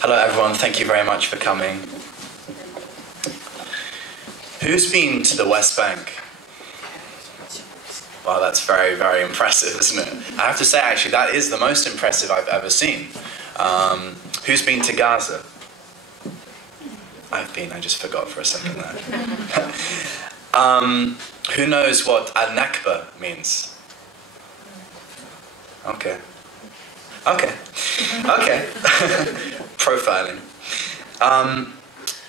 Hello everyone, thank you very much for coming. Who's been to the West Bank? Wow, that's very, very impressive, isn't it? I have to say, actually, that is the most impressive I've ever seen. Who's been to Gaza? I've been, I just forgot for a second there. Who knows what Al-Nakba means? Okay. Profiling.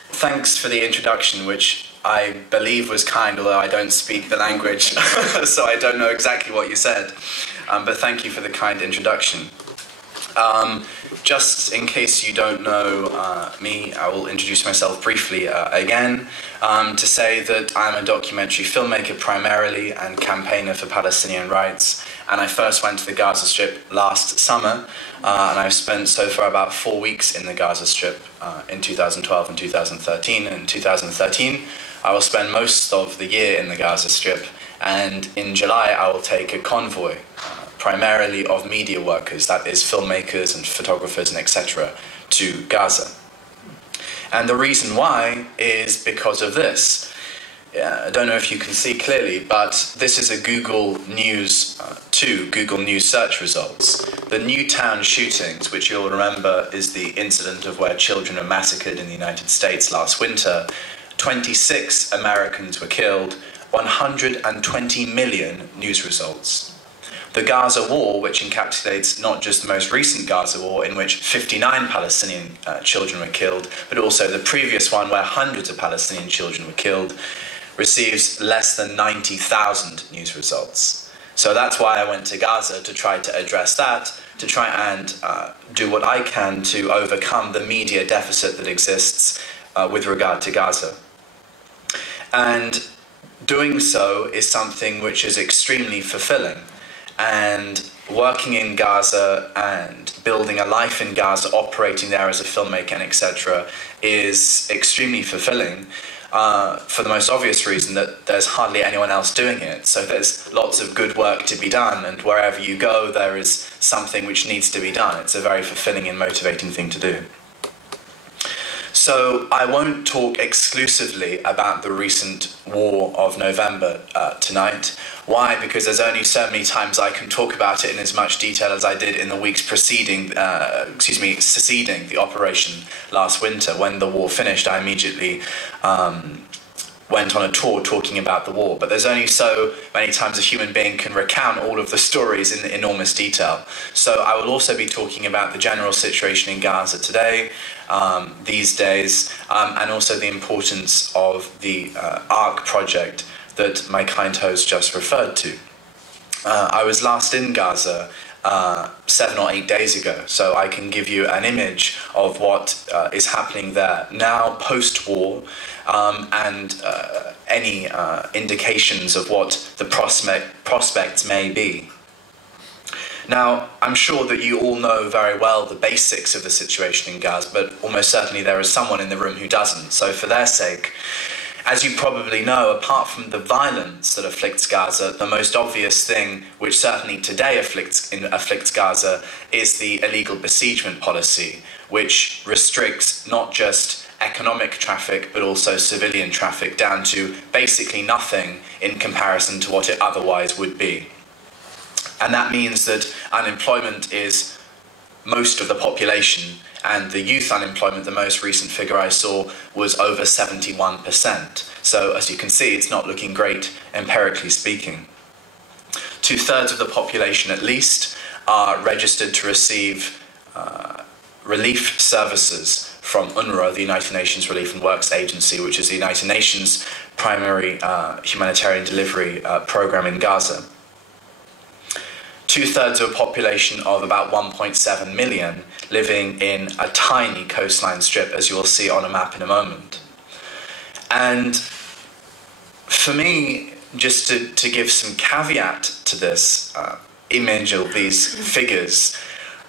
Thanks for the introduction, which I believe was kind, although I don't speak the language, so I don't know exactly what you said. But thank you for the kind introduction. Just in case you don't know me, I will introduce myself briefly again, to say that I'm a documentary filmmaker primarily and campaigner for Palestinian rights. And I first went to the Gaza Strip last summer, and I've spent so far about 4 weeks in the Gaza Strip in 2012 and 2013. In 2013, I will spend most of the year in the Gaza Strip, and in July I will take a convoy, primarily of media workers, that is filmmakers and photographers and etc., to Gaza. And the reason why is because of this. I don't know if you can see clearly, but this is a Google News Google News search results. The Newtown shootings, which you'll remember is the incident of where children were massacred in the United States last winter, 26 Americans were killed, 120 million news results. The Gaza war, which encapsulates not just the most recent Gaza war, in which 59 Palestinian children were killed, but also the previous one where hundreds of Palestinian children were killed, receives less than 90,000 news results. So that's why I went to Gaza, to try to address that, to try and do what I can to overcome the media deficit that exists with regard to Gaza. And doing so is something which is extremely fulfilling. And working in Gaza and building a life in Gaza, operating there as a filmmaker and etc., is extremely fulfilling. For the most obvious reason that there's hardly anyone else doing it. So there's lots of good work to be done, and wherever you go, there is something which needs to be done. It's a very fulfilling and motivating thing to do. So I won't talk exclusively about the recent war of November tonight. Why? Because there's only so many times I can talk about it in as much detail as I did in the weeks succeeding the operation last winter. When the war finished, I immediately went on a tour talking about the war. But there's only so many times a human being can recount all of the stories in enormous detail. So I will also be talking about the general situation in Gaza today, these days, and also the importance of the Ark project that my kind host just referred to. I was last in Gaza 7 or 8 days ago, so I can give you an image of what is happening there now, post-war, and any indications of what the prospects may be. Now, I'm sure that you all know very well the basics of the situation in Gaza, but almost certainly there is someone in the room who doesn't. So for their sake, as you probably know, apart from the violence that afflicts Gaza, the most obvious thing, which certainly today afflicts Gaza, is the illegal besiegement policy, which restricts not just economic traffic, but also civilian traffic down to basically nothing in comparison to what it otherwise would be. And that means that unemployment is most of the population, and the youth unemployment, the most recent figure I saw, was over 71%. So as you can see, it's not looking great, empirically speaking. 2/3 of the population at least are registered to receive relief services from UNRWA, the United Nations Relief and Works Agency, which is the United Nations primary humanitarian delivery program in Gaza. 2/3 of a population of about 1.7 million living in a tiny coastline strip, as you will see on a map in a moment. And for me, just to give some caveat to this image of these figures,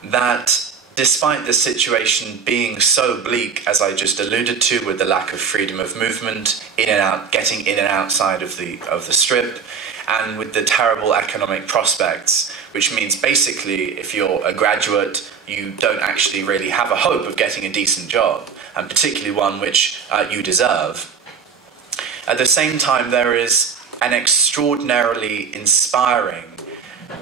that despite the situation being so bleak, as I just alluded to, with the lack of freedom of movement, in and out, getting in and outside of the strip, and with the terrible economic prospects, which means basically if you're a graduate, you don't actually really have a hope of getting a decent job, and particularly one which you deserve. At the same time, there is an extraordinarily inspiring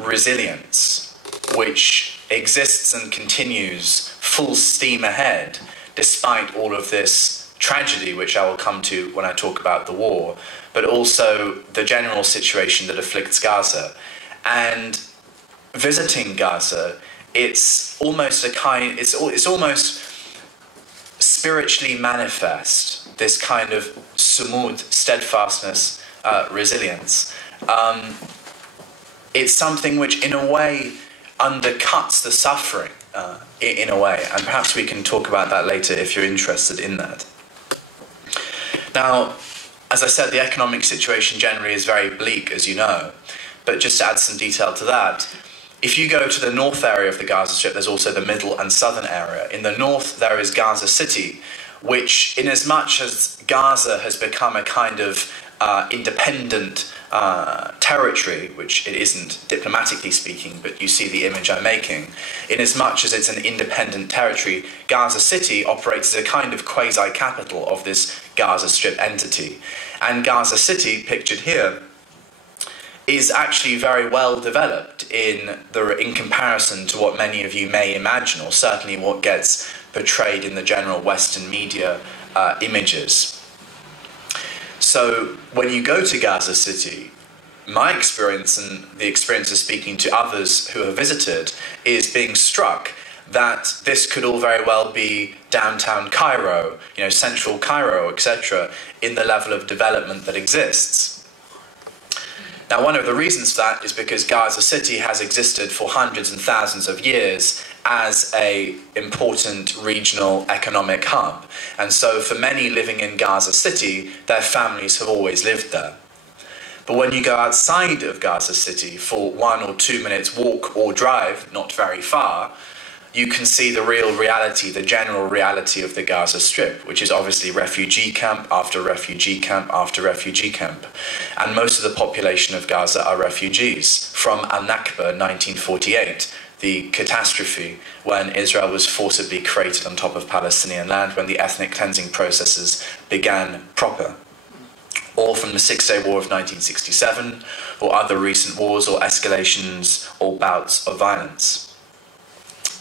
resilience which exists and continues full steam ahead despite all of this tragedy, which I will come to when I talk about the war, but also the general situation that afflicts Gaza. And visiting Gaza, it's almost it's almost spiritually manifest, this kind of sumud, steadfastness, resilience. It's something which in a way undercuts the suffering in a way, and perhaps we can talk about that later if you're interested in that. Now, as I said, the economic situation generally is very bleak, as you know, but just to add some detail to that, if you go to the north area of the Gaza Strip, there's also the middle and southern area. In the north, there is Gaza City, which, in as much as Gaza has become a kind of independent territory, which it isn't diplomatically speaking, but you see the image I'm making, in as much as it's an independent territory, Gaza City operates as a kind of quasi-capital of this Gaza Strip entity. And Gaza City, pictured here, is actually very well developed in comparison to what many of you may imagine, or certainly what gets portrayed in the general Western media images. So when you go to Gaza City, my experience and the experience of speaking to others who have visited is being struck that this could all very well be downtown Cairo, central Cairo, etc., in the level of development that exists. Now, one of the reasons for that is because Gaza City has existed for hundreds and thousands of years as an important regional economic hub. And so for many living in Gaza City, their families have always lived there. But when you go outside of Gaza City for 1 or 2 minutes walk or drive, not very far, you can see the real reality, the general reality of the Gaza Strip, which is obviously refugee camp after refugee camp after refugee camp. And most of the population of Gaza are refugees from Al-Nakba 1948, the catastrophe when Israel was forcibly created on top of Palestinian land, when the ethnic cleansing processes began proper. Or from the Six-Day War of 1967, or other recent wars or escalations or bouts of violence.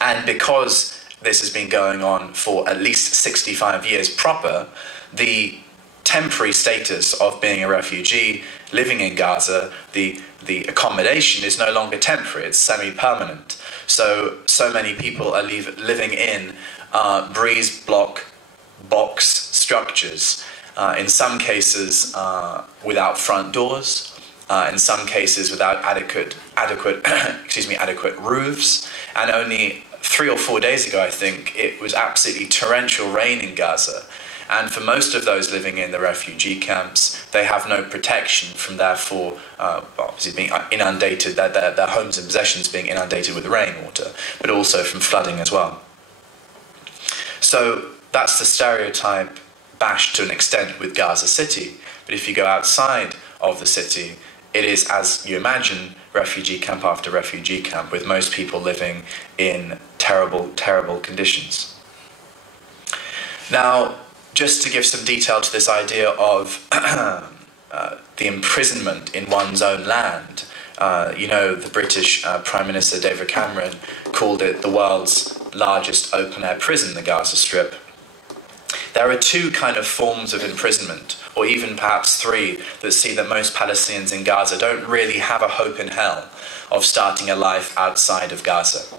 And because this has been going on for at least 65 years proper, the temporary status of being a refugee, living in Gaza, the accommodation is no longer temporary, it's semi-permanent. So many people are living in breeze block box structures, in some cases without front doors, in some cases without adequate roofs, and only 3 or 4 days ago, I think, it was absolutely torrential rain in Gaza. And for most of those living in the refugee camps, they have no protection from, therefore, obviously being inundated, their homes and possessions being inundated with rainwater, but also from flooding as well. So that's the stereotype bashed to an extent with Gaza City. But if you go outside of the city, it is, as you imagine, refugee camp after refugee camp, with most people living in terrible, terrible conditions. Now, just to give some detail to this idea of the imprisonment in one's own land, the British Prime Minister David Cameron called it the world's largest open-air prison, the Gaza Strip. There are 2 kind of forms of imprisonment, or even perhaps 3, that see that most Palestinians in Gaza don't really have a hope in hell of starting a life outside of Gaza.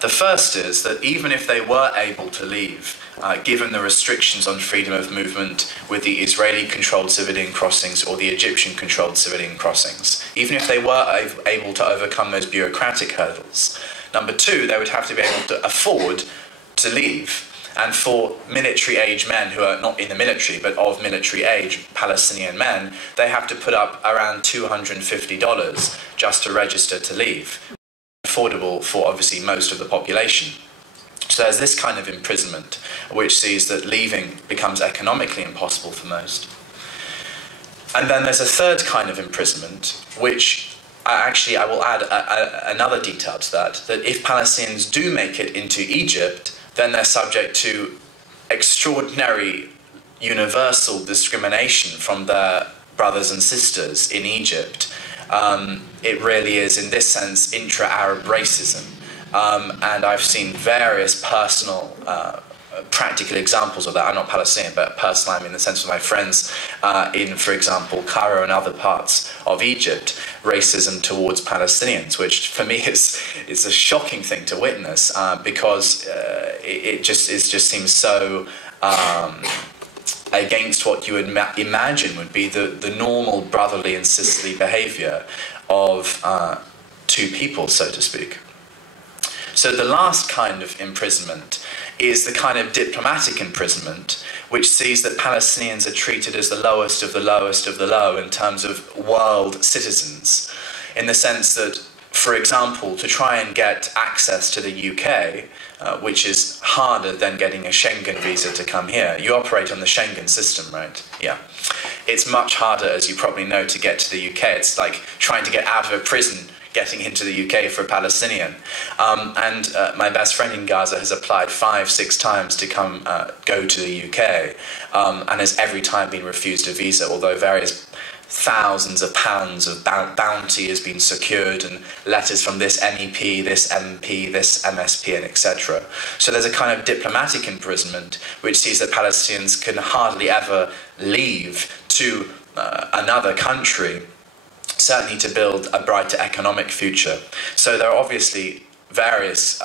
The first is that even if they were able to leave, given the restrictions on freedom of movement with the Israeli-controlled civilian crossings or the Egyptian-controlled civilian crossings, even if they were able to overcome those bureaucratic hurdles, number 2, they would have to be able to afford to leave. And for military-age men who are not in the military, but of military age, Palestinian men, they have to put up around $250 just to register to leave. Affordable for, obviously, most of the population. So there's this kind of imprisonment, which sees that leaving becomes economically impossible for most. And then there's a third kind of imprisonment, which I will add another detail to that if Palestinians do make it into Egypt, then they're subject to extraordinary universal discrimination from their brothers and sisters in Egypt. It really is, in this sense, intra-Arab racism. And I've seen various personal practical examples of that. I'm not Palestinian, but personal, I mean in the sense of my friends in, for example, Cairo and other parts of Egypt, racism towards Palestinians, which for me is a shocking thing to witness because it just seems so against what you would imagine would be the normal brotherly and sisterly behaviour of two people, so to speak. So the last kind of imprisonment is the kind of diplomatic imprisonment, which sees that Palestinians are treated as the lowest of the lowest of the low in terms of world citizens, in the sense that, for example, to try and get access to the UK, which is harder than getting a Schengen visa to come here. You operate on the Schengen system, right? Yeah. It's much harder, as you probably know, to get to the UK. It's like trying to get out of a prison getting into the UK for a Palestinian. And my best friend in Gaza has applied 5-6 times to come go to the UK and has every time been refused a visa, although various thousands of pounds of bounty has been secured and letters from this MEP, this MP, this MSP, and etc. So there's a kind of diplomatic imprisonment which sees that Palestinians can hardly ever leave to another country, certainly to build a brighter economic future. So there are obviously various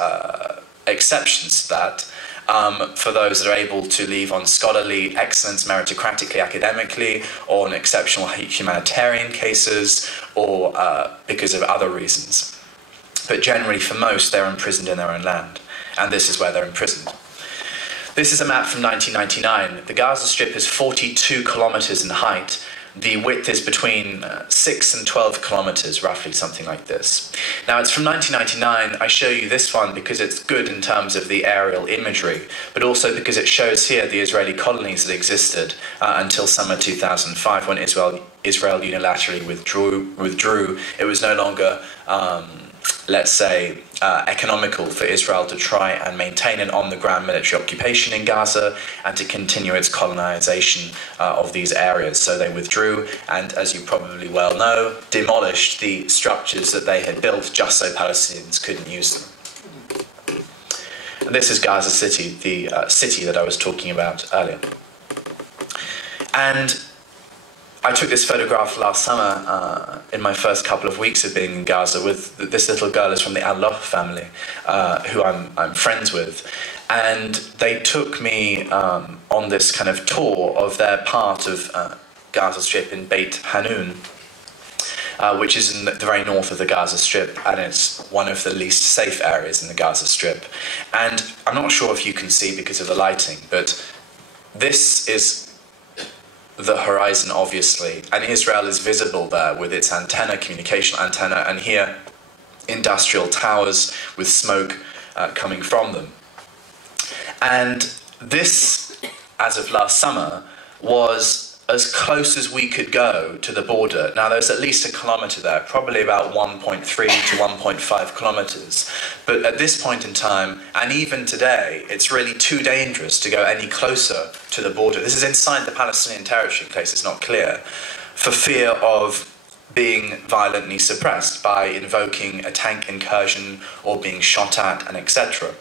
exceptions to that for those that are able to leave on scholarly excellence, meritocratically, academically, or in exceptional humanitarian cases, or because of other reasons. But generally, for most, they're imprisoned in their own land, and this is where they're imprisoned. This is a map from 1999. The Gaza Strip is 42 kilometers in height. The width is between 6 and 12 kilometers, roughly, something like this. Now, it's from 1999. I show you this one because it's good in terms of the aerial imagery, but also because it shows here the Israeli colonies that existed until summer 2005, when Israel unilaterally withdrew. It was no longer, let's say, economical for Israel to try and maintain an on-the-ground military occupation in Gaza and to continue its colonization of these areas. So they withdrew and, as you probably well know, demolished the structures that they had built just so Palestinians couldn't use them. And this is Gaza City, the city that I was talking about earlier. And I took this photograph last summer in my first couple of weeks of being in Gaza with this little girl is from the Al-Shoroq family, who I'm friends with. And they took me on this kind of tour of their part of Gaza Strip in Beit Hanun, which is in the very north of the Gaza Strip, and it's one of the least safe areas in the Gaza Strip. And I'm not sure if you can see because of the lighting, but this is the horizon, obviously, and Israel is visible there with its antenna, communication antenna, and here industrial towers with smoke coming from them. And this, as of last summer, was as close as we could go to the border. Now, there's at least a kilometre there, probably about 1.3 to 1.5 kilometres. But at this point in time, and even today, it's really too dangerous to go any closer to the border. This is inside the Palestinian territory, in case it's not clear, for fear of being violently suppressed by invoking a tank incursion or being shot at, and etc.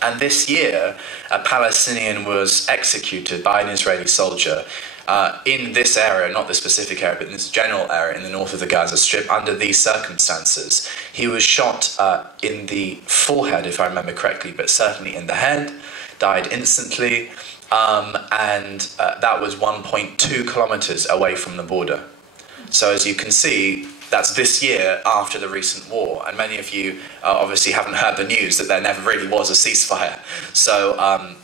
And this year, a Palestinian was executed by an Israeli soldier in this area, not this specific area, but in this general area in the north of the Gaza Strip, under these circumstances. He was shot in the forehead, if I remember correctly, but certainly in the head, died instantly, and that was 1.2 kilometers away from the border. So as you can see, That's this year after the recent war. And many of you obviously haven't heard the news that there never really was a ceasefire. So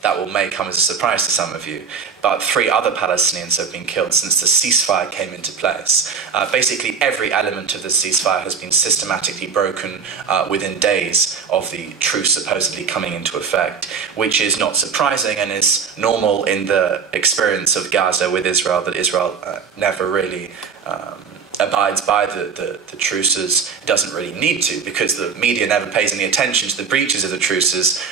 that may come as a surprise to some of you. But 3 other Palestinians have been killed since the ceasefire came into place. Basically, every element of the ceasefire has been systematically broken within days of the truce supposedly coming into effect, which is not surprising and is normal in the experience of Gaza with Israel, that Israel never really abides by the truces. It doesn't really need to, because the media never pays any attention to the breaches of the truces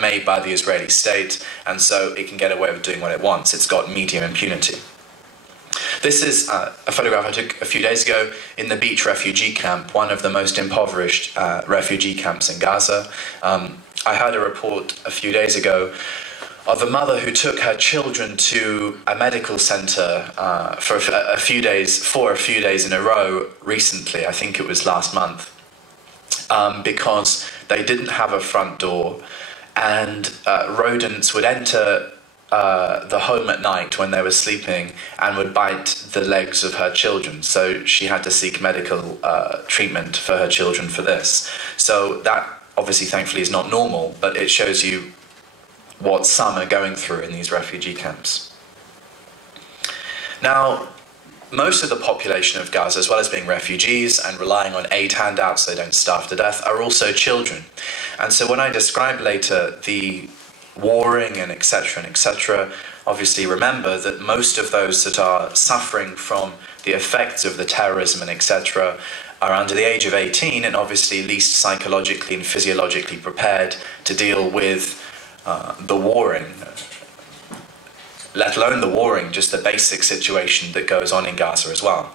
made by the Israeli state, and so it can get away with doing what it wants. It's got media impunity. This is a photograph I took a few days ago in the beach refugee camp, one of the most impoverished refugee camps in Gaza. I heard a report a few days ago of a mother who took her children to a medical centre for a few days in a row recently. I think it was last month, because they didn't have a front door, and rodents would enter the home at night when they were sleeping and would bite the legs of her children. So she had to seek medical treatment for her children for this. So that obviously, thankfully, is not normal, but it shows you what some are going through in these refugee camps. Now, most of the population of Gaza, as well as being refugees and relying on aid handouts so they don't starve to death, are also children. And so when I describe later the warring and etc., obviously remember that most of those that are suffering from the effects of the terrorism and etc. are under the age of 18 and obviously least psychologically and physiologically prepared to deal with the warring, let alone the warring, just the basic situation that goes on in Gaza as well.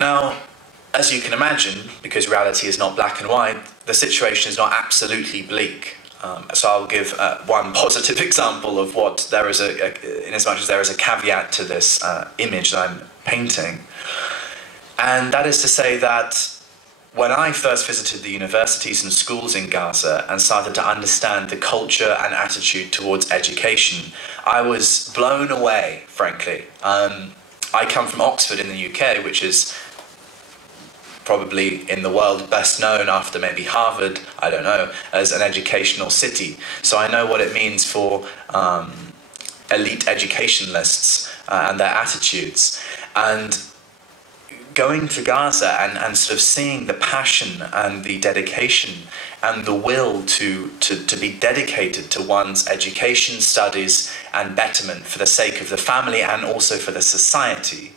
Now, as you can imagine, because reality is not black and white, the situation is not absolutely bleak. So I'll give one positive example of what there is, in as much as there is a caveat to this image that I'm painting. And that is to say that when I first visited the universities and schools in Gaza and started to understand the culture and attitude towards education, I was blown away, frankly. I come from Oxford in the UK, which is probably in the world best known after maybe Harvard, I don't know, as an educational city. So I know what it means for elite educationalists and their attitudes. And going to Gaza and sort of seeing the passion and the dedication and the will to be dedicated to one's education, studies and betterment for the sake of the family and also for the society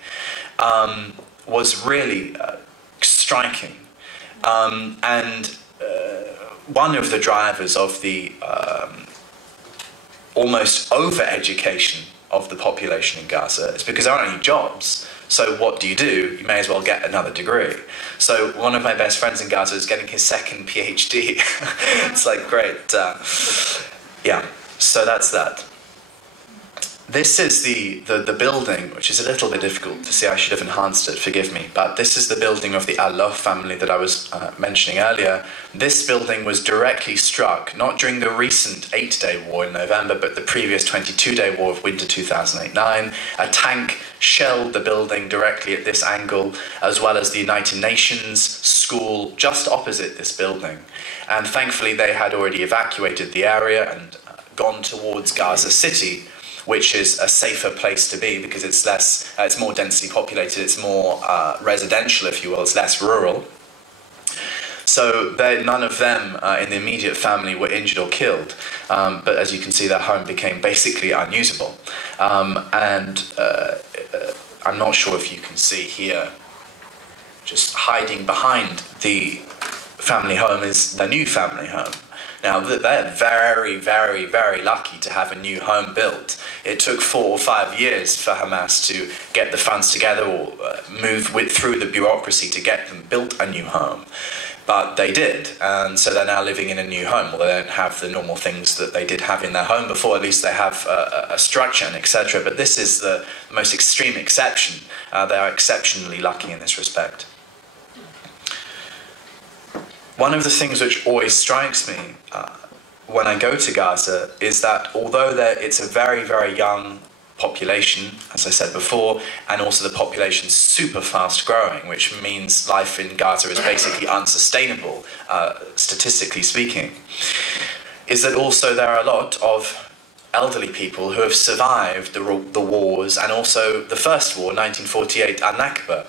was really striking. And one of the drivers of the almost over-education of the population in Gaza is because there aren't any jobs. So what do? You may as well get another degree. So one of my best friends in Gaza is getting his second PhD. It's like, great. Yeah, so that's that. This is the building, which is a little bit difficult to see. I should have enhanced it, forgive me. But this is the building of the Al-Shoroq family that I was mentioning earlier. This building was directly struck, not during the recent 8-day war in November, but the previous 22-day war of winter 2008-9. A tank shelled the building directly at this angle, as well as the United Nations school just opposite this building. And thankfully, they had already evacuated the area and gone towards Gaza City, which is a safer place to be because it's less, it's more densely populated, it's more residential, if you will, it's less rural. So none of them in the immediate family were injured or killed, but as you can see, their home became basically unusable. And I'm not sure if you can see here, just hiding behind the family home is the new family home. Now, they're very, very, very lucky to have a new home built. It took 4 or 5 years for Hamas to get the funds together or move through the bureaucracy to get them built a new home. But they did, and so they're now living in a new home. Well, they don't have the normal things that they did have in their home before. At least they have a structure and etc. But this is the most extreme exception. They are exceptionally lucky in this respect. One of the things which always strikes me when I go to Gaza is that although it's a very, very young population, as I said before, and also the population's super fast growing, which means life in Gaza is basically unsustainable, statistically speaking, is that also there are a lot of elderly people who have survived the wars, and also the first war, 1948, Al-Nakba.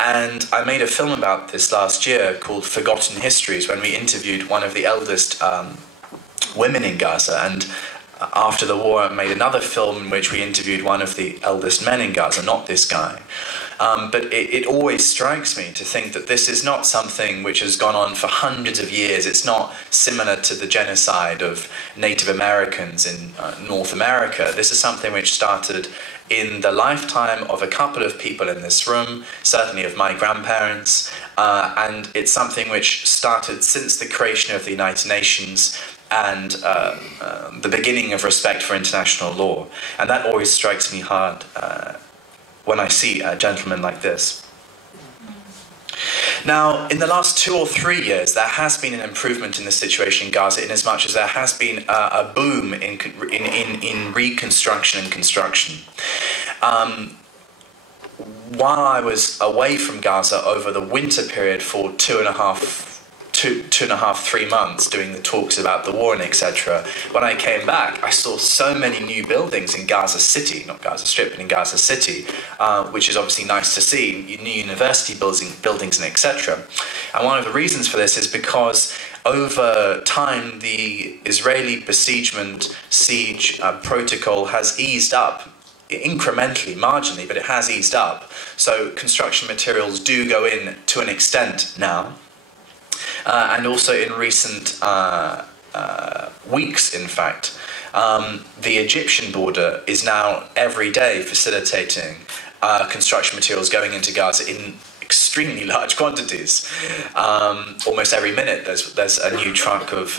And I made a film about this last year called Forgotten Histories, when we interviewed one of the eldest women in Gaza, and after the war I made another film in which we interviewed one of the eldest men in Gaza, not this guy. But it always strikes me to think that this is not something which has gone on for hundreds of years. It's not similar to the genocide of Native Americans in North America. This is something which started in the lifetime of a couple of people in this room, certainly of my grandparents, and it's something which started since the creation of the United Nations and the beginning of respect for international law. And that always strikes me hard when I see gentlemen like this. Now, in the last 2 or 3 years, there has been an improvement in the situation in Gaza, in as much as there has been a boom in reconstruction and construction. While I was away from Gaza over the winter period for 3 months doing the talks about the war and etc., when I came back, I saw so many new buildings in Gaza City, not Gaza Strip, but in Gaza City, which is obviously nice to see, new university buildings and etc. And one of the reasons for this is because over time the Israeli besiegement siege protocol has eased up, incrementally, marginally, but it has eased up. So construction materials do go in to an extent now. And also in recent weeks, in fact, the Egyptian border is now every day facilitating construction materials going into Gaza in extremely large quantities. Almost every minute there's a new truck of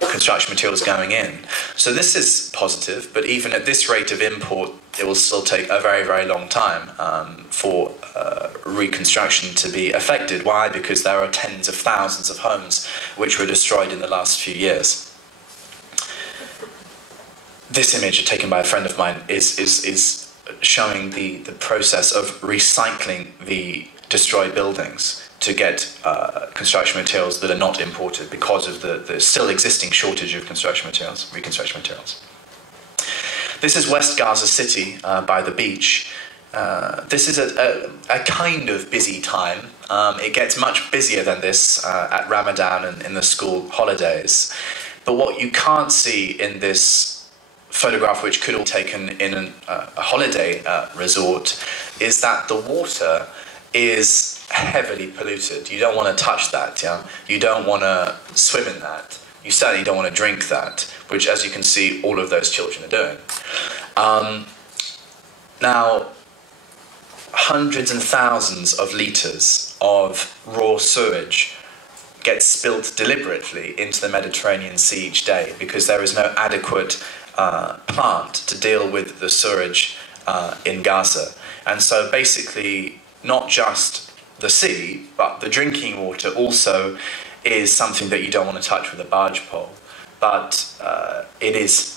construction materials going in. So this is positive, but even at this rate of import, it will still take a very, very long time for reconstruction to be affected. Why? Because there are tens of thousands of homes which were destroyed in the last few years. This image, taken by a friend of mine, is showing the process of recycling the destroyed buildings to get construction materials that are not imported because of the still existing shortage of construction materials, reconstruction materials. This is West Gaza City by the beach. This is a kind of busy time. It gets much busier than this at Ramadan and in the school holidays. But what you can't see in this photograph, which could have been taken in a holiday resort, is that the water is heavily polluted. You don't want to touch that, yeah? You don't want to swim in that. You certainly don't want to drink that, which, as you can see, all of those children are doing. Now, hundreds and thousands of litres of raw sewage get spilt deliberately into the Mediterranean Sea each day because there is no adequate plant to deal with the sewage in Gaza. And so basically, not just the sea, but the drinking water also is something that you don't want to touch with a barge pole. But it is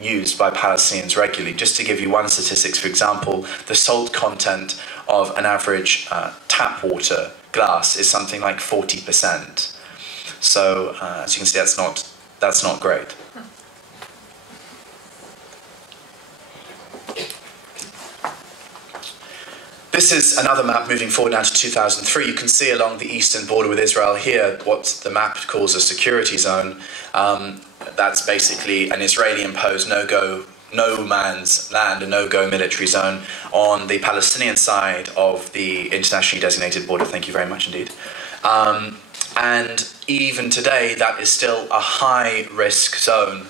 used by Palestinians regularly. Just to give you one statistics, for example, the salt content of an average tap water glass is something like 40%. So as you can see, that's not great. This is another map moving forward now to 2003. You can see along the eastern border with Israel here what the map calls a security zone. That's basically an Israeli-imposed no man's land, a no-go military zone on the Palestinian side of the internationally designated border. Thank you very much indeed. And even today, that is still a high-risk zone,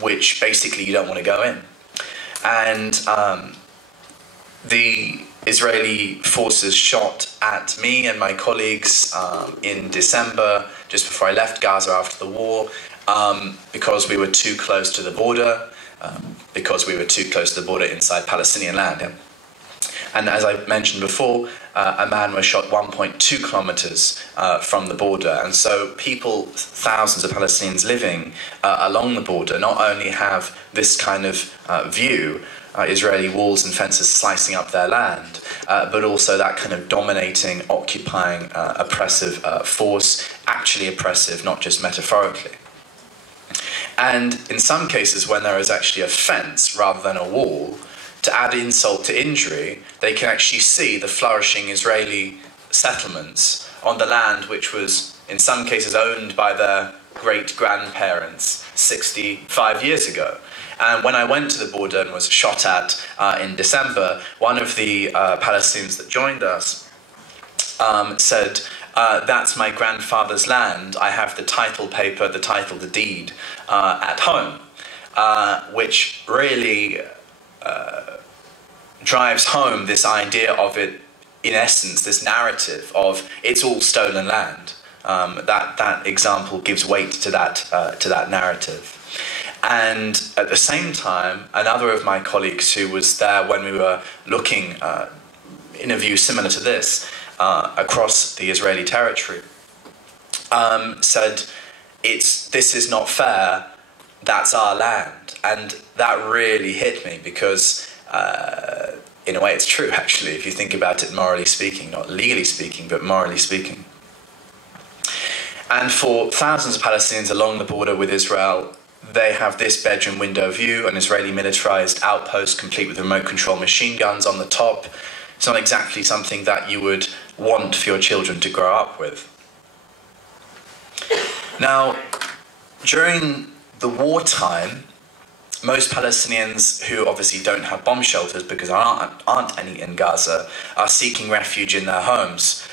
which basically you don't want to go in. And the Israeli forces shot at me and my colleagues in December, just before I left Gaza after the war, because we were too close to the border, inside Palestinian land. Yeah? And as I mentioned before, a man was shot 1.2 kilometers from the border. And so people, thousands of Palestinians living along the border, not only have this kind of view, Israeli walls and fences slicing up their land, but also that kind of dominating, occupying, oppressive force, actually oppressive, not just metaphorically. And in some cases, when there is actually a fence rather than a wall, to add insult to injury, they can actually see the flourishing Israeli settlements on the land which was, in some cases, owned by their great-grandparents 65 years ago. And when I went to the border and was shot at in December, one of the Palestinians that joined us said, that's my grandfather's land. I have the title paper, the title, the deed at home, which really drives home this idea of it, in essence, this narrative of it's all stolen land. That example gives weight to that narrative. And at the same time, another of my colleagues who was there when we were looking in a view similar to this across the Israeli territory, said, this is not fair, that's our land. And that really hit me because in a way it's true, actually, if you think about it morally speaking, not legally speaking, but morally speaking. And for thousands of Palestinians along the border with Israel, they have this bedroom window view, an Israeli militarized outpost complete with remote control machine guns on the top. It's not exactly something that you would want for your children to grow up with. Now, during the wartime, most Palestinians who obviously don't have bomb shelters, because there aren't any in Gaza, are seeking refuge in their homes.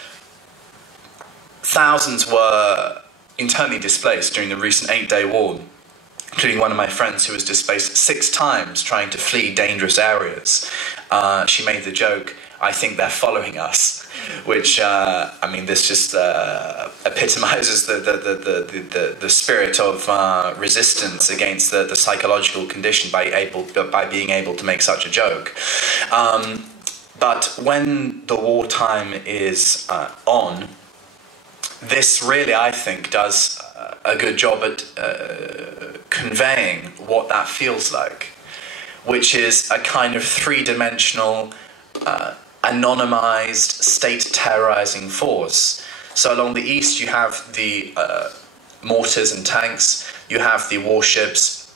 Thousands were internally displaced during the recent 8-day war, including one of my friends who was displaced 6 times trying to flee dangerous areas. She made the joke, I think they're following us, which, I mean, this just epitomizes the spirit of resistance against the psychological condition by being able to make such a joke. But when the wartime is on, this really, I think, does a good job at conveying what that feels like, which is a kind of three-dimensional, anonymized, state-terrorizing force. So along the east, you have the mortars and tanks, you have the warships,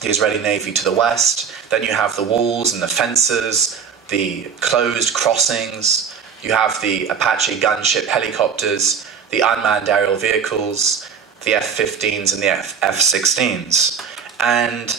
the Israeli Navy to the west, then you have the walls and the fences, the closed crossings, you have the Apache gunship helicopters, the unmanned aerial vehicles, the F-15s and the F-16s. And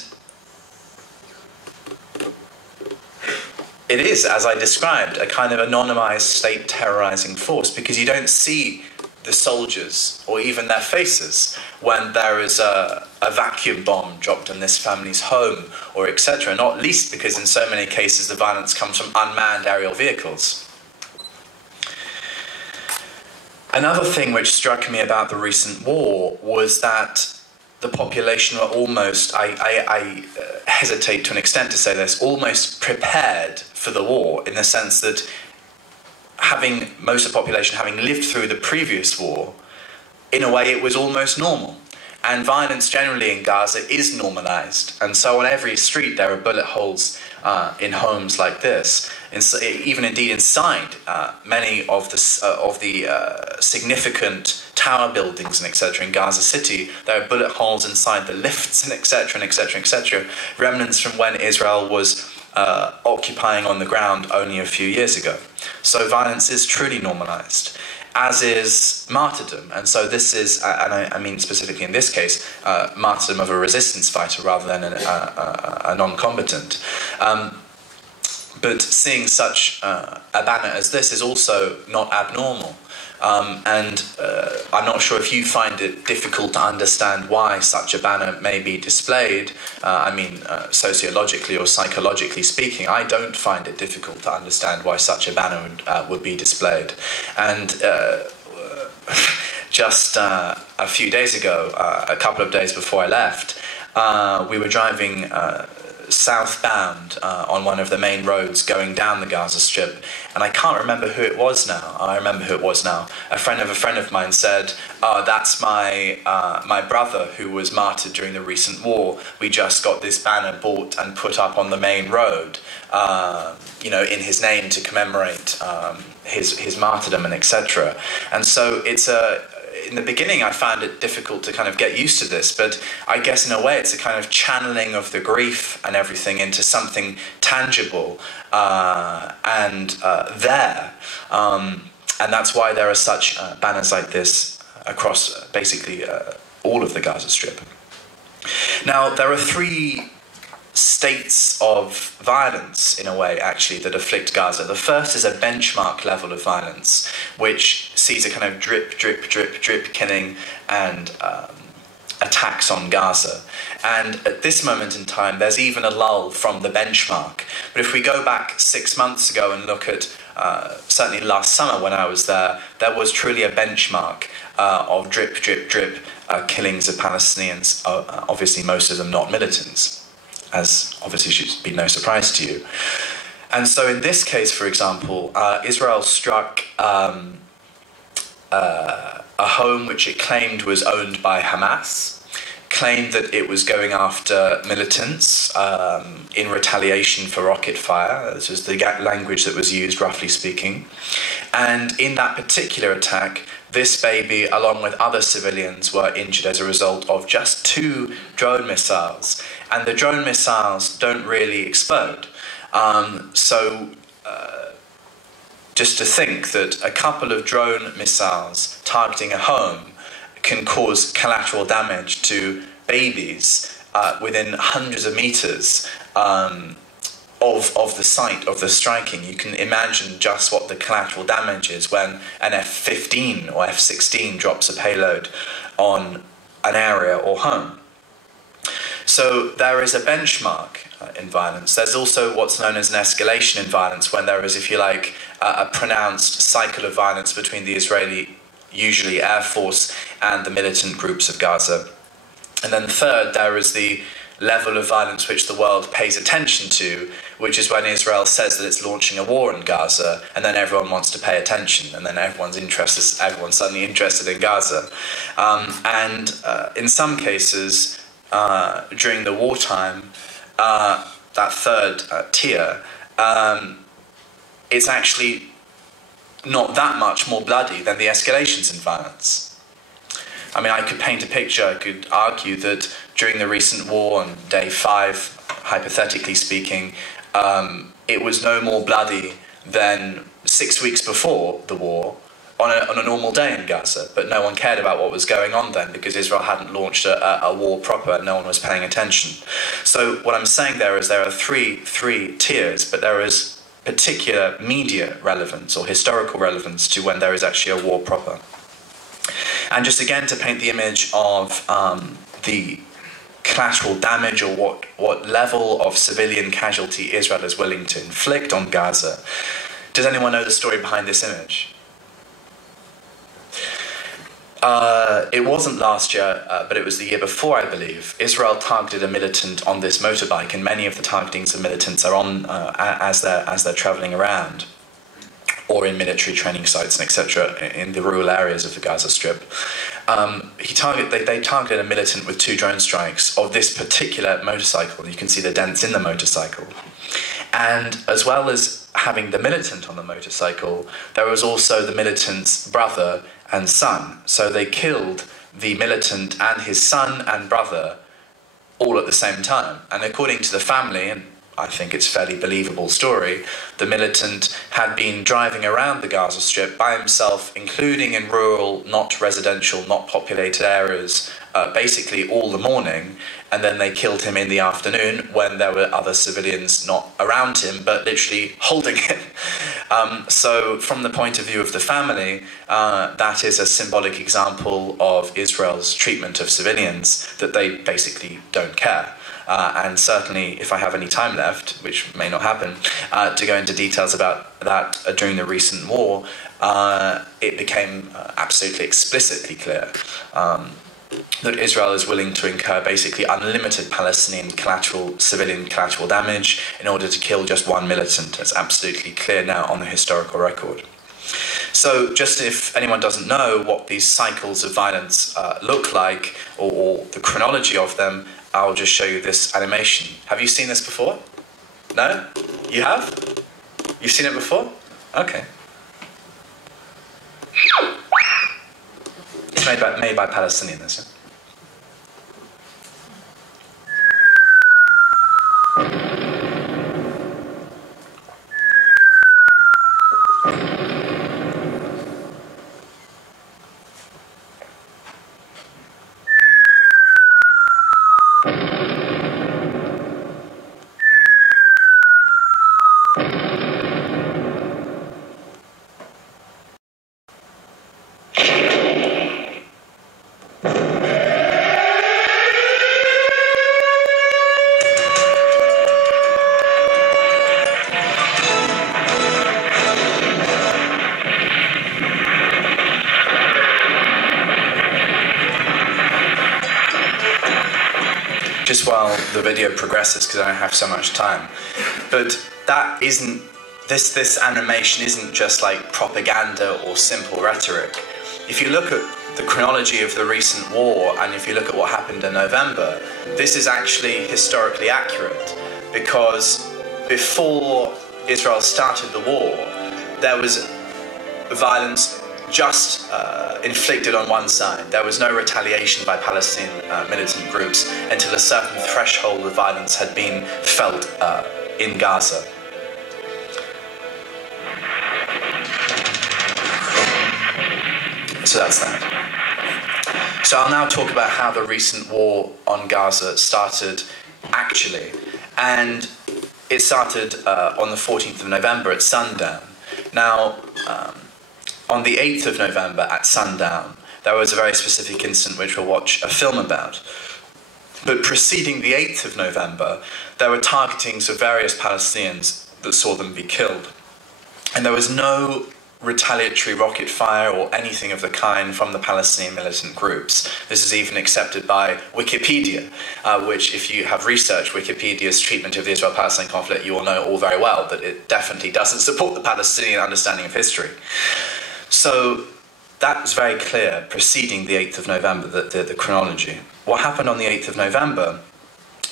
it is, as I described, a kind of anonymized state terrorizing force, because you don't see the soldiers or even their faces when there is a vacuum bomb dropped on this family's home or etc. Not least because in so many cases the violence comes from unmanned aerial vehicles. Another thing which struck me about the recent war was that the population were almost, I hesitate to an extent to say this, almost prepared for the war, in the sense that most of the population having lived through the previous war, in a way it was almost normal. And violence generally in Gaza is normalized. And so on every street there are bullet holes in homes like this. Even indeed inside many of the significant tower buildings and etc. in Gaza City, there are bullet holes inside the lifts and etc. and etc. etc. Remnants from when Israel was occupying on the ground only a few years ago. So violence is truly normalized, as is martyrdom. And so this is, and I mean specifically in this case, martyrdom of a resistance fighter rather than a non-combatant. But seeing such a banner as this is also not abnormal. And I'm not sure if you find it difficult to understand why such a banner may be displayed. Sociologically or psychologically speaking, I don't find it difficult to understand why such a banner would be displayed. And just a few days ago, a couple of days before I left, we were driving southbound on one of the main roads going down the Gaza Strip, and I can't remember who it was now. I remember who it was now. A friend of mine said, "Oh, that's my brother who was martyred during the recent war. We just got this banner bought and put up on the main road, in his name to commemorate his martyrdom and etc." And so it's in the beginning, I found it difficult to kind of get used to this, but I guess in a way it's a kind of channeling of the grief and everything into something tangible and there. And that's why there are such banners like this across basically all of the Gaza Strip. Now, there are three states of violence, in a way, actually, that afflict Gaza. The first is a benchmark level of violence, which sees a kind of drip, drip, drip, drip killing and attacks on Gaza. And at this moment in time, there's even a lull from the benchmark. But if we go back 6 months ago and look at, certainly last summer when I was there was truly a benchmark of drip, drip, drip killings of Palestinians, obviously most of them not militants, as obviously should be no surprise to you. And so in this case, for example, Israel struck a home which it claimed was owned by Hamas, claimed that it was going after militants in retaliation for rocket fire. This was the language that was used, roughly speaking. And in that particular attack, this baby, along with other civilians, were injured as a result of just 2 drone missiles. And the drone missiles don't really explode. Just to think that a couple of drone missiles targeting a home can cause collateral damage to babies within hundreds of meters of the site of the striking. You can imagine just what the collateral damage is when an F-15 or F-16 drops a payload on an area or home. So there is a benchmark in violence. There's also what's known as an escalation in violence, when there is, if you like, a pronounced cycle of violence between the Israeli, usually Air Force, and the militant groups of Gaza. And then third, there is the level of violence which the world pays attention to, which is when Israel says that it's launching a war in Gaza, and then everyone wants to pay attention, and then everyone's suddenly interested in Gaza. In some cases, during the wartime, that third tier, it's actually not that much more bloody than the escalations in violence. I mean, I could paint a picture, I could argue that during the recent war on day 5, hypothetically speaking, it was no more bloody than 6 weeks before the war on a normal day in Gaza. But no one cared about what was going on then, because Israel hadn't launched a war proper and no one was paying attention. So what I'm saying there is there are three tiers, but there is particular media relevance or historical relevance to when there is actually a war proper. And just again to paint the image of the collateral damage, or what level of civilian casualty Israel is willing to inflict on Gaza. Does anyone know the story behind this image? It wasn't last year, but it was the year before, I believe. Israel targeted a militant on this motorbike, and many of the targetings of militants are on as they're travelling around, or in military training sites and etc. in the rural areas of the Gaza Strip. They targeted a militant with 2 drone strikes of this particular motorcycle. You can see the dents in the motorcycle. And as well as having the militant on the motorcycle, there was also the militant's brother and son. So they killed the militant and his son and brother all at the same time. And according to the family, and I think it's a fairly believable story, the militant had been driving around the Gaza Strip by himself, including in rural, not residential, not populated areas, basically all the morning, and then they killed him in the afternoon when there were other civilians not around him, but literally holding him. So from the point of view of the family, that is a symbolic example of Israel's treatment of civilians, that they basically don't care. And certainly, if I have any time left, which may not happen, to go into details about that during the recent war, it became absolutely explicitly clear that Israel is willing to incur basically unlimited Palestinian civilian collateral damage in order to kill just one militant. It's absolutely clear now on the historical record. So just if anyone doesn't know what these cycles of violence look like, or the chronology of them, I'll just show you this animation. Have you seen this before? No? You have? You've seen it before? Okay. It's made by Palestinians. Yeah? Just while the video progresses, because I don't have so much time. But that isn't, this animation isn't just like propaganda or simple rhetoric. If you look at the chronology of the recent war, and if you look at what happened in November, this is actually historically accurate, because before Israel started the war, there was violence just inflicted on one side. There was no retaliation by Palestinian militant groups until a certain threshold of violence had been felt in Gaza. So that's that. So I'll now talk about how the recent war on Gaza started actually. And it started on the 14th of November at sundown. Now, on the 8th of November at sundown, there was a very specific incident which we'll watch a film about. But preceding the 8th of November, there were targetings of various Palestinians that saw them be killed. And there was no retaliatory rocket fire or anything of the kind from the Palestinian militant groups. This is even accepted by Wikipedia, which, if you have researched Wikipedia's treatment of the Israel-Palestine conflict, you will know all very well that it definitely doesn't support the Palestinian understanding of history. So that was very clear preceding the 8th of November, the chronology. What happened on the 8th of November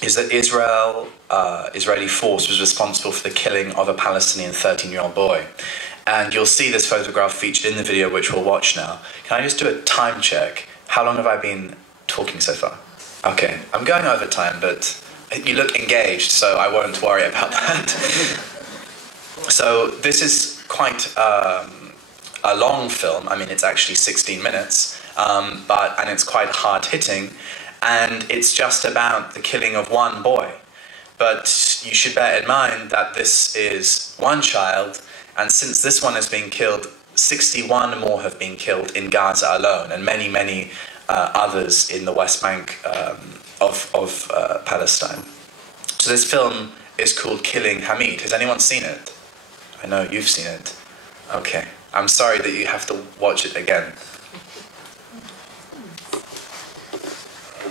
is that Israeli force was responsible for the killing of a Palestinian 13-year-old boy. And you'll see this photograph featured in the video, which we'll watch now. Can I just do a time check? How long have I been talking so far? Okay, I'm going over time, but you look engaged, so I won't worry about that. So this is quite a long film. I mean, it's actually 16 minutes, and it's quite hard-hitting, and it's just about the killing of one boy. But you should bear in mind that this is one child, and since this one has been killed, 61 more have been killed in Gaza alone, and many, many others in the West Bank of Palestine. So this film is called Killing Hamid. Has anyone seen it? I know you've seen it. Okay. I'm sorry that you have to watch it again.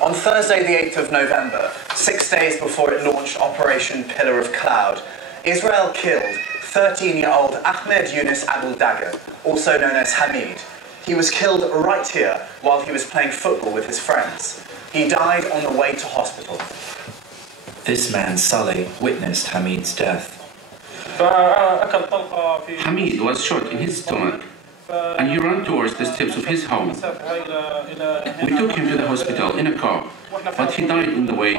On Thursday, the 8th of November, 6 days before it launched Operation Pillar of Cloud, Israel killed 13-year-old Ahmed Yunus Abu Jarad, also known as Hamid. He was killed right here while he was playing football with his friends. He died on the way to hospital. This man, Saleh, witnessed Hamid's death. Hamid was shot in his stomach, and he ran towards the steps of his home. We took him to the hospital in a car, but he died on the way.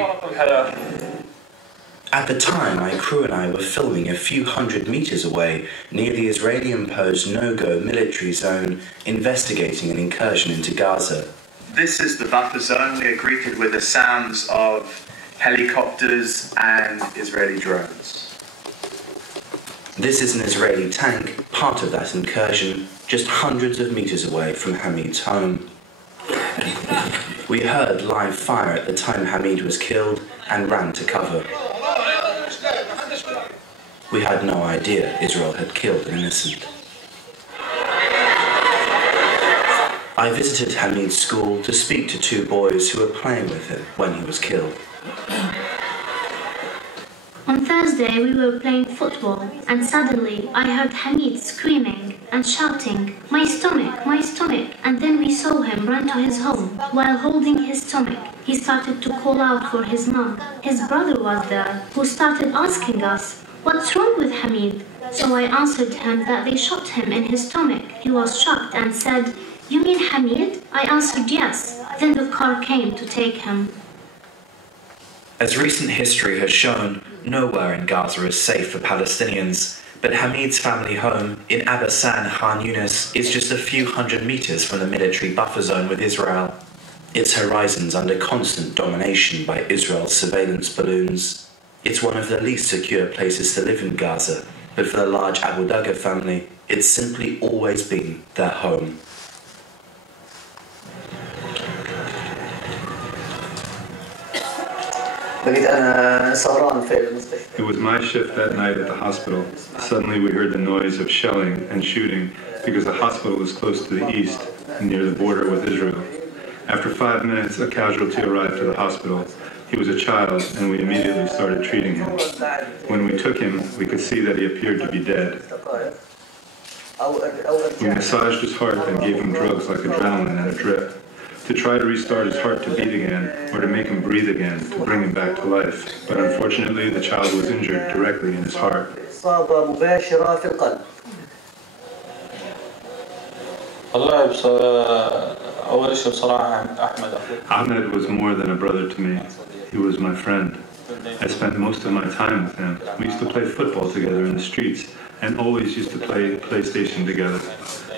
At the time, my crew and I were filming a few hundred meters away near the Israeli-imposed no-go military zone, investigating an incursion into Gaza. This is the buffer zone. We are greeted with the sounds of helicopters and Israeli drones. This is an Israeli tank, part of that incursion, just hundreds of meters away from Hamid's home. We heard live fire at the time Hamid was killed and ran to cover. We had no idea Israel had killed an innocent. I visited Hamid's school to speak to two boys who were playing with him when he was killed. On Thursday we were playing football and suddenly I heard Hamid screaming and shouting, "My stomach, my stomach," and then we saw him run to his home. While holding his stomach, he started to call out for his mom. His brother was there, who started asking us, "What's wrong with Hamid?" So I answered him that they shot him in his stomach. He was shocked and said, "You mean Hamid?" I answered yes. Then the car came to take him. As recent history has shown, nowhere in Gaza is safe for Palestinians, but Hamid's family home in Abbasan Khan Yunis is just a few hundred meters from the military buffer zone with Israel. Its horizon's under constant domination by Israel's surveillance balloons. It's one of the least secure places to live in Gaza, but for the large Abu Daga family, it's simply always been their home. It was my shift that night at the hospital. Suddenly we heard the noise of shelling and shooting because the hospital was close to the east, near the border with Israel. After 5 minutes, a casualty arrived to the hospital. He was a child, and we immediately started treating him. When we took him, we could see that he appeared to be dead. We massaged his heart and gave him drugs like adrenaline and a drip, to try to restart his heart to beat again, or to make him breathe again, to bring him back to life. But unfortunately, the child was injured directly in his heart. Ahmed was more than a brother to me. He was my friend. I spent most of my time with him. We used to play football together in the streets, and always used to play PlayStation together.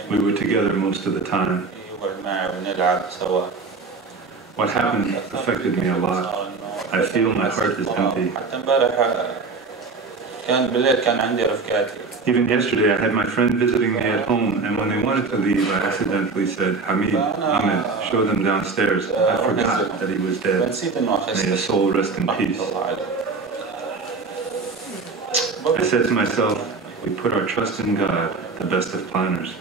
We were together most of the time. What happened affected me a lot. I feel my heart is empty. Even yesterday I had my friend visiting me at home, and when they wanted to leave I accidentally said, "Hamid, Ahmed, show them downstairs." I forgot that he was dead. May his soul rest in peace. I said to myself, we put our trust in God, the best of planners.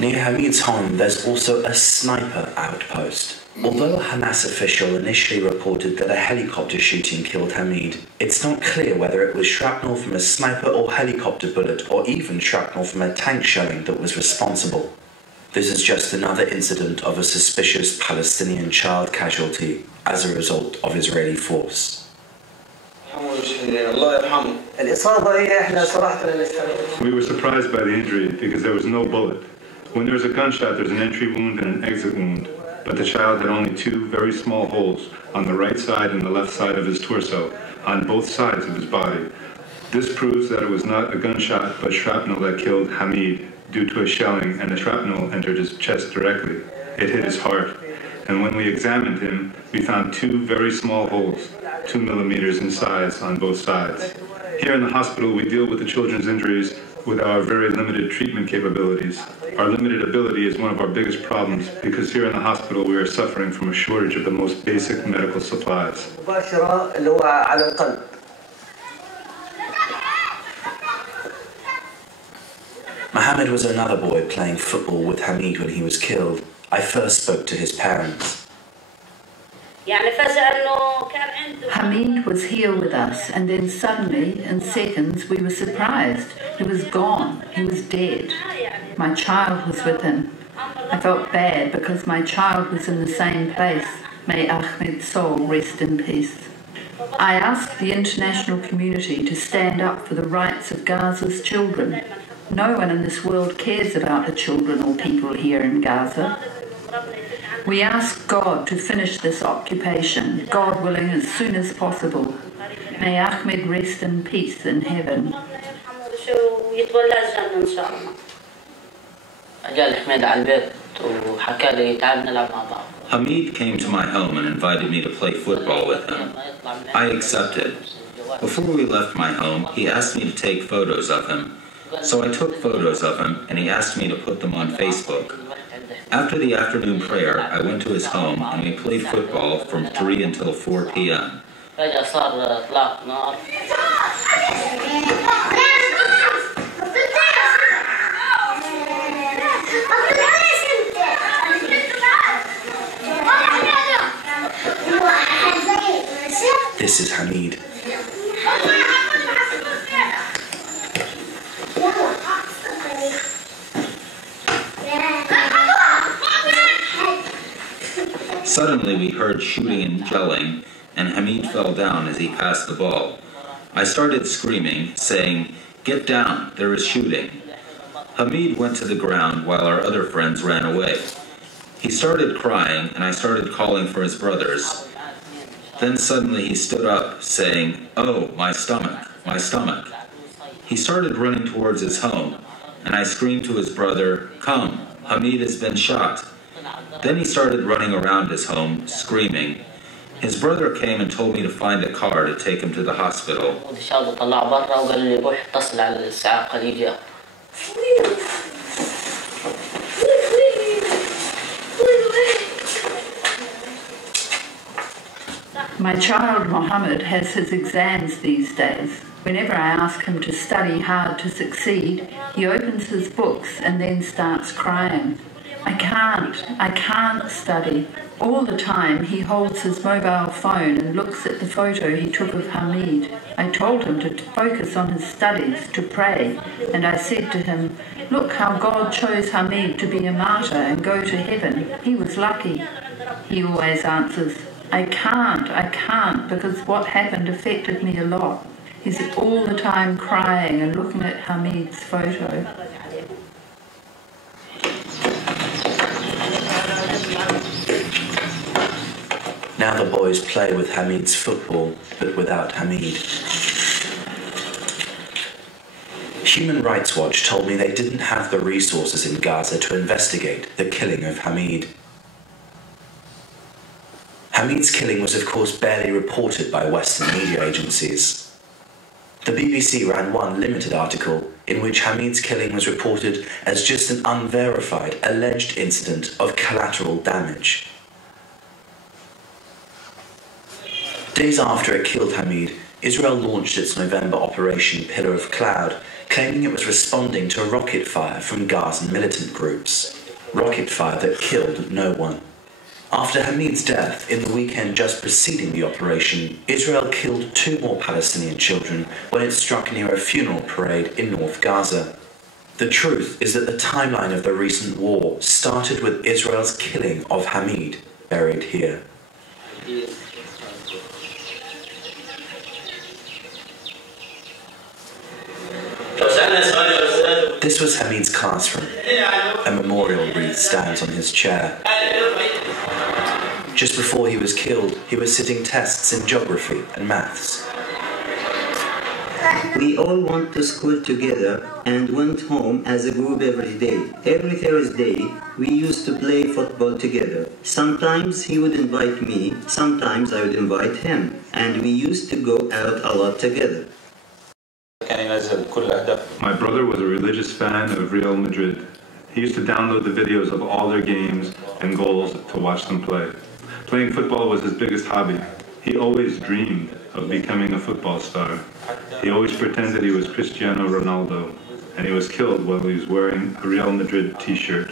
Near Hamid's home, there's also a sniper outpost. Although a Hamas official initially reported that a helicopter shooting killed Hamid, it's not clear whether it was shrapnel from a sniper or helicopter bullet, or even shrapnel from a tank shelling that was responsible. This is just another incident of a suspicious Palestinian child casualty as a result of Israeli force. We were surprised by the injury because there was no bullet. When there's a gunshot, there's an entry wound and an exit wound, but the child had only two very small holes on the right side and the left side of his torso, on both sides of his body. This proves that it was not a gunshot but shrapnel that killed Hamid due to a shelling, and the shrapnel entered his chest directly. It hit his heart, and when we examined him, we found two very small holes, 2 millimeters in size on both sides. Here in the hospital, we deal with the children's injuries with our very limited treatment capabilities. Our limited ability is one of our biggest problems because here in the hospital we are suffering from a shortage of the most basic medical supplies. Mohammed was another boy playing football with Hamid when he was killed. I first spoke to his parents. Hamid was here with us, and then suddenly, in seconds, we were surprised. He was gone. He was dead. My child was with him. I felt bad because my child was in the same place. May Ahmed's soul rest in peace. I asked the international community to stand up for the rights of Gaza's children. No one in this world cares about the children or people here in Gaza. We ask God to finish this occupation, God willing, as soon as possible. May Ahmed rest in peace in heaven. Hamid came to my home and invited me to play football with him. I accepted. Before we left my home, he asked me to take photos of him. So I took photos of him, and he asked me to put them on Facebook. After the afternoon prayer, I went to his home and we played football from 3 until 4 p.m. This is Hamid. Suddenly we heard shooting and yelling, and Hamid fell down as he passed the ball. I started screaming, saying, "Get down, there is shooting." Hamid went to the ground while our other friends ran away. He started crying, and I started calling for his brothers. Then suddenly he stood up, saying, "Oh, my stomach, my stomach." He started running towards his home, and I screamed to his brother, "Come, Hamid has been shot." Then he started running around his home, screaming. His brother came and told me to find a car to take him to the hospital. My child Mohammed has his exams these days. Whenever I ask him to study hard to succeed, he opens his books and then starts crying. I can't study. All the time he holds his mobile phone and looks at the photo he took of Hamid. I told him to focus on his studies, to pray, and I said to him, "Look how God chose Hamid to be a martyr and go to heaven. He was lucky." He always answers, I can't, because what happened affected me a lot. He's all the time crying and looking at Hamid's photo. Now the boys play with Hamid's football, but without Hamid. Human Rights Watch told me they didn't have the resources in Gaza to investigate the killing of Hamid. Hamid's killing was of course barely reported by Western media agencies. The BBC ran one limited article in which Hamid's killing was reported as just an unverified alleged incident of collateral damage. Days after it killed Hamid, Israel launched its November Operation Pillar of Cloud, claiming it was responding to rocket fire from Gazan militant groups. Rocket fire that killed no one. After Hamid's death, in the weekend just preceding the operation, Israel killed 2 more Palestinian children when it struck near a funeral parade in North Gaza. The truth is that the timeline of the recent war started with Israel's killing of Hamid, buried here. This was Hamid's classroom. A memorial wreath stands on his chair. Just before he was killed, he was sitting tests in geography and maths. We all went to school together and went home as a group every day. Every Thursday, we used to play football together. Sometimes he would invite me, sometimes I would invite him, and we used to go out a lot together. My brother was a religious fan of Real Madrid. He used to download the videos of all their games and goals to watch them play. Playing football was his biggest hobby. He always dreamed of becoming a football star. He always pretended he was Cristiano Ronaldo, and he was killed while he was wearing a Real Madrid t-shirt.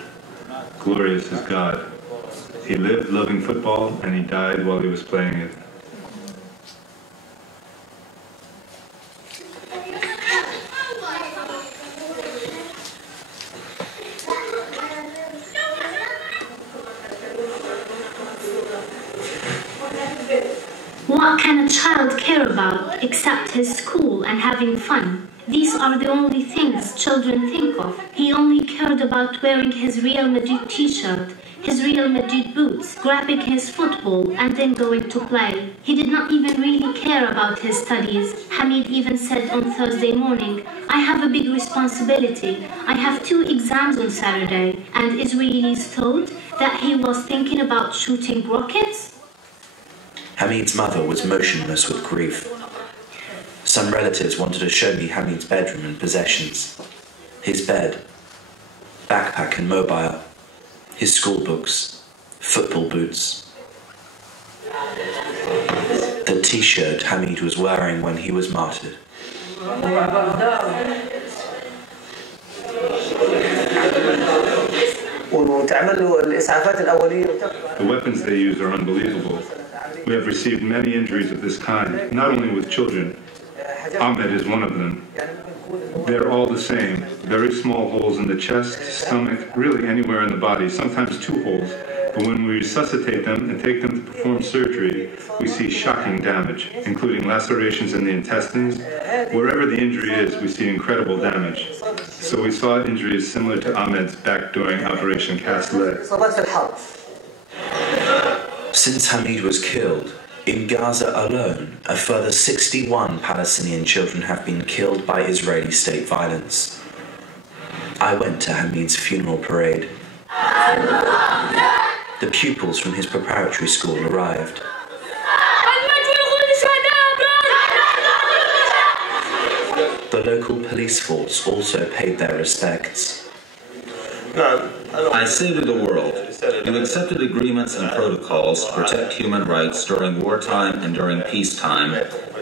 Glorious is God. He lived loving football, and he died while he was playing it. What can a child care about except his school and having fun? These are the only things children think of. He only cared about wearing his Real Madrid t-shirt, his Real Madrid boots, grabbing his football and then going to play. He did not even really care about his studies. Hamid even said on Thursday morning, "I have a big responsibility. I have 2 exams on Saturday," and Israelis thought that he was thinking about shooting rockets. Hamid's mother was motionless with grief. Some relatives wanted to show me Hamid's bedroom and possessions. His bed, backpack and mobile, his school books, football boots. The t-shirt Hamid was wearing when he was martyred. The weapons they use are unbelievable. We have received many injuries of this kind, not only with children. Ahmed is one of them. They're all the same. Very small holes in the chest, stomach, really anywhere in the body, sometimes 2 holes. But when we resuscitate them and take them to perform surgery, we see shocking damage, including lacerations in the intestines. Wherever the injury is, we see incredible damage. So we saw injuries similar to Ahmed's back during Operation Cast Lead. Since Hamid was killed, in Gaza alone, a further 61 Palestinian children have been killed by Israeli state violence. I went to Hamid's funeral parade. The pupils from his preparatory school arrived. The local police force also paid their respects. I say to the world, you accepted agreements and protocols to protect human rights during wartime and during peacetime,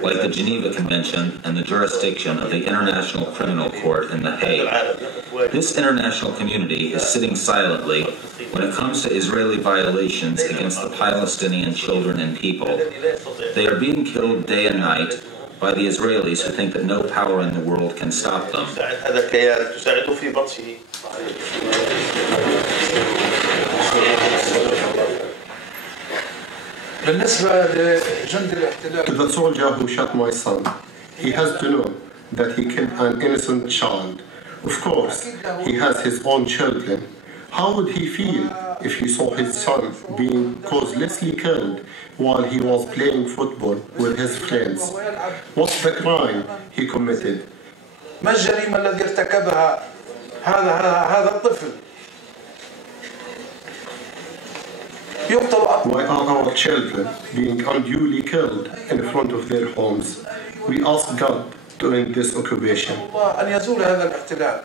like the Geneva Convention and the jurisdiction of the International Criminal Court in The Hague. This international community is sitting silently when it comes to Israeli violations against the Palestinian children and people. They are being killed day and night by the Israelis who think that no power in the world can stop them. To the soldier who shot my son, he has to know that he killed an innocent child. Of course, he has his own children. How would he feel if he saw his son being causelessly killed while he was playing football with his friends? What's the crime he committed? ما الجريمة التي ارتكبها هذا الطفل؟ Why are our children being unduly killed in front of their homes? We ask God to end this occupation. أن يزول هذا الاحتلال.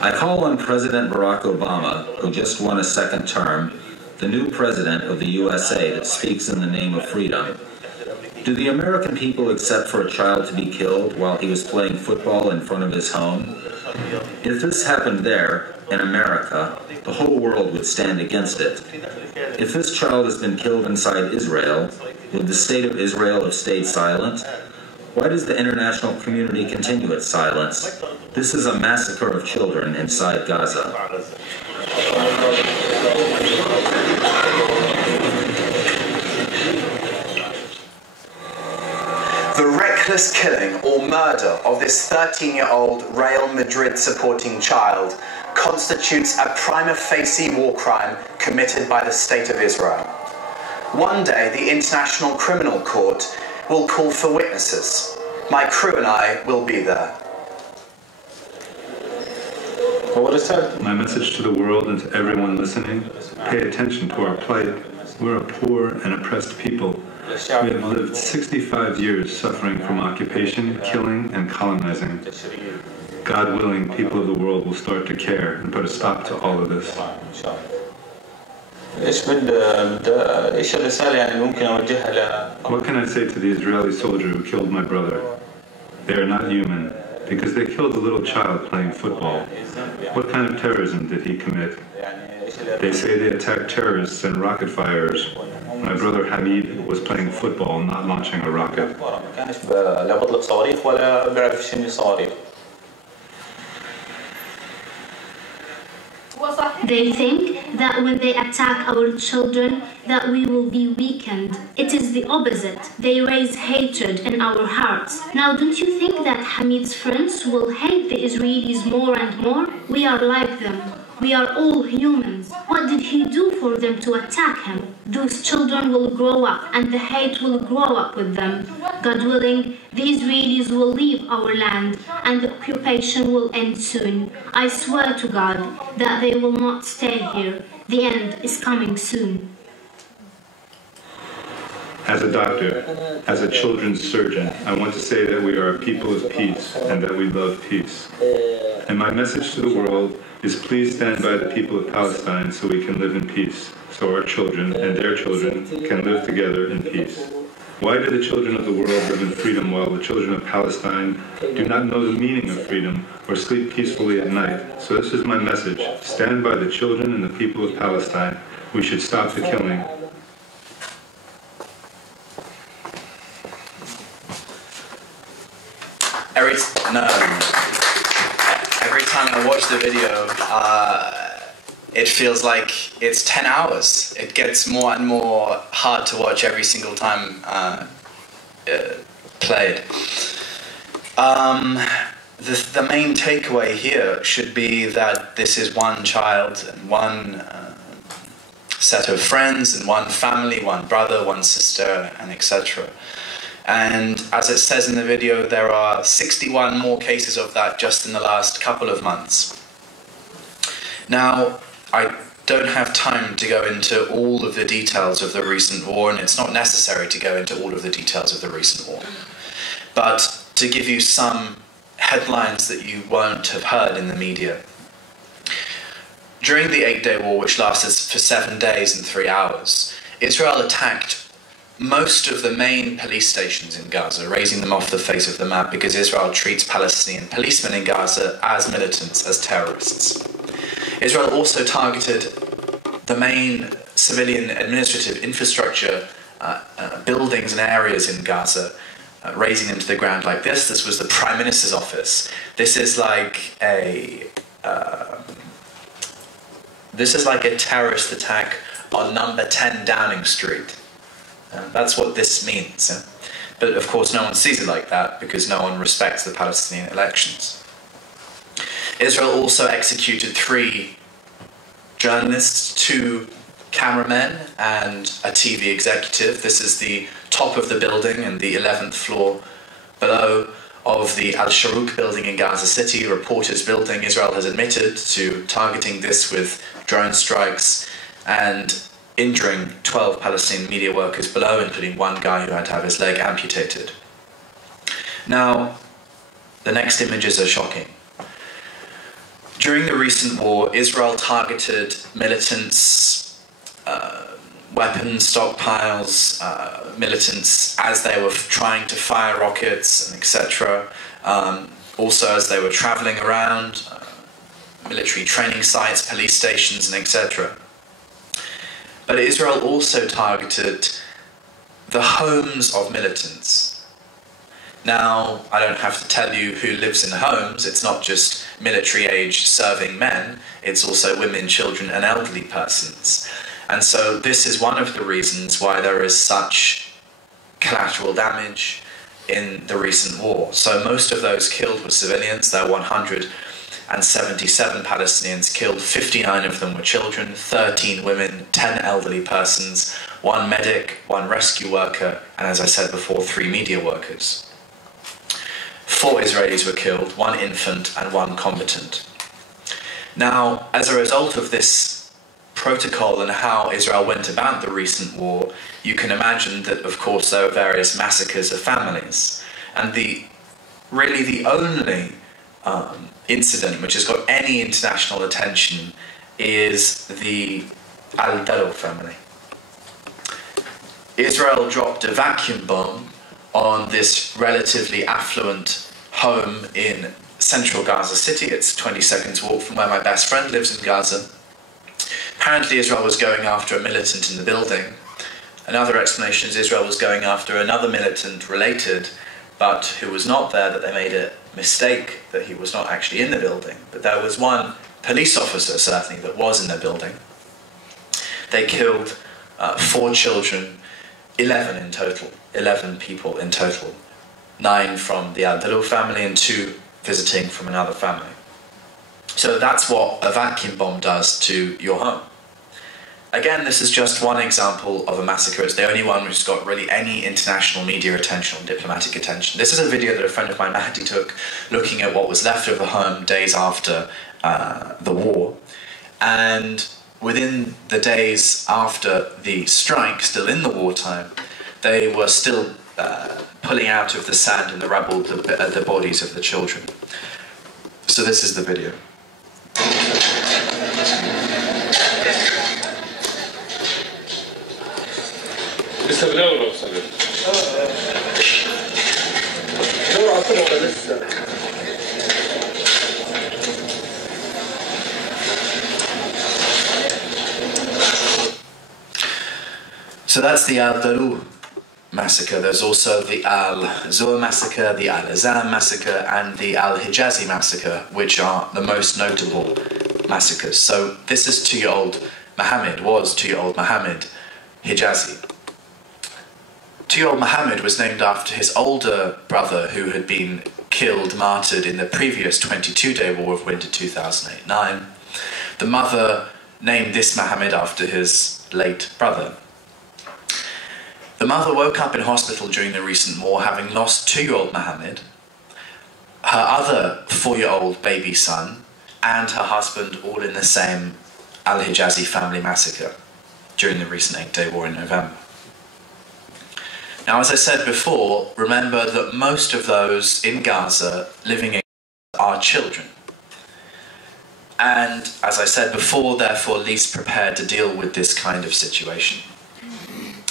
I call on President Barack Obama, who just won a second term, the new president of the USA that speaks in the name of freedom. Do the American people accept for a child to be killed while he was playing football in front of his home? If this happened there, in America, the whole world would stand against it. If this child has been killed inside Israel, would the state of Israel have stayed silent? Why does the international community continue its silence? This is a massacre of children inside Gaza. The reckless killing or murder of this 13-year-old Real Madrid-supporting child constitutes a prima facie war crime committed by the State of Israel. One day, the International Criminal Court will call for witnesses. My crew and I will be there. My message to the world and to everyone listening, pay attention to our plight. We're a poor and oppressed people. We have lived 65 years suffering from occupation, killing, and colonizing. God willing, people of the world will start to care and put a stop to all of this. What can I say to the Israeli soldier who killed my brother? They are not human, because they killed a little child playing football. What kind of terrorism did he commit? They say they attacked terrorists and rocket firers. My brother Hamid was playing football, not launching a rocket. They think that when they attack our children, that we will be weakened. It is the opposite. They raise hatred in our hearts. Now, don't you think that Hamid's friends will hate the Israelis more and more? We are like them. We are all humans. What did he do for them to attack him? Those children will grow up, and the hate will grow up with them. God willing, the Israelis will leave our land, and the occupation will end soon. I swear to God that they will not stay here. The end is coming soon. As a doctor, as a children's surgeon, I want to say that we are a people of peace and that we love peace. And my message to the world is please stand by the people of Palestine so we can live in peace, so our children and their children can live together in peace. Why do the children of the world live in freedom while the children of Palestine do not know the meaning of freedom or sleep peacefully at night? So this is my message. Stand by the children and the people of Palestine. We should stop the killing. Every time I watch the video, it feels like it's 10 hours. It gets more and more hard to watch every single time played. The main takeaway here should be that this is one child and one set of friends and one family, one brother, one sister, and etc. And as it says in the video, there are 61 more cases of that just in the last couple of months. Now, I don't have time to go into all of the details of the recent war, and it's not necessary to go into all of the details of the recent war. But to give you some headlines that you won't have heard in the media. During the 8-day war, which lasted for 7 days and 3 hours, Israel attacked most of the main police stations in Gaza, raising them off the face of the map because Israel treats Palestinian policemen in Gaza as militants, as terrorists. Israel also targeted the main civilian administrative infrastructure, buildings and areas in Gaza, raising them to the ground like this. This was the Prime Minister's office. This is like a terrorist attack on number 10 Downing Street. That's what this means. But of course no one sees it like that because no one respects the Palestinian elections. Israel also executed 3 journalists, 2 cameramen and a TV executive. This is the top of the building and the 11th floor below of the Al-Shoroq building in Gaza City, Reporters building. Israel has admitted to targeting this with drone strikes and injuring 12 Palestinian media workers below, including one guy who had to have his leg amputated. Now, the next images are shocking. During the recent war, Israel targeted militants, weapons stockpiles, militants as they were trying to fire rockets, and etc. Also as they were traveling around, military training sites, police stations, and etc. But Israel also targeted the homes of militants. Now, I don't have to tell you who lives in homes. It's not just military-age serving men. It's also women, children, and elderly persons. And so this is one of the reasons why there is such collateral damage in the recent war. So most of those killed were civilians. There were 177 Palestinians killed. 59 of them were children, 13 women, 10 elderly persons, 1 medic, 1 rescue worker, and as I said before, 3 media workers. 4 Israelis were killed, 1 infant and 1 combatant. Now, as a result of this protocol and how Israel went about the recent war, you can imagine that, of course, there were various massacres of families. And really the only incident which has got any international attention is the Al-Dahle family. Israel dropped a vacuum bomb on this relatively affluent home in central Gaza City. It's 20 seconds walk from where my best friend lives in Gaza. Apparently Israel was going after a militant in the building. Another explanation is Israel was going after another militant related, but who was not there, that they made a mistake that he was not actually in the building. But there was 1 police officer, certainly, that was in the building. They killed 4 children, 11 in total, 11 people in total. 9 from the Al-Dahle family and 2 visiting from another family. So that's what a vacuum bomb does to your home. Again, this is just one example of a massacre. It's the only one which has got really any international media attention or diplomatic attention. This is a video that a friend of mine, Mahdi, took looking at what was left of the home days after the war. And within the days after the strike, still in the wartime, they were still pulling out of the sand and the rubble the bodies of the children. So this is the video. So that's the Al-Daru massacre. There's also the Al-Zur massacre, the Al-Azam massacre, and the Al-Hijazi massacre, which are the most notable massacres. So this is 2-year-old Mohammed, was 2-year-old Mohammed Hijazi. 2-year-old Mohammed was named after his older brother who had been killed, martyred in the previous 22-day war of winter 2008-9. The mother named this Mohammed after his late brother. The mother woke up in hospital during the recent war having lost 2-year-old Mohammed, her other 4-year-old baby son, and her husband all in the same Al-Hijazi family massacre during the recent 8-day war in November. Now, as I said before, remember that most of those in Gaza living in Gaza are children. And, as I said before, therefore least prepared to deal with this kind of situation.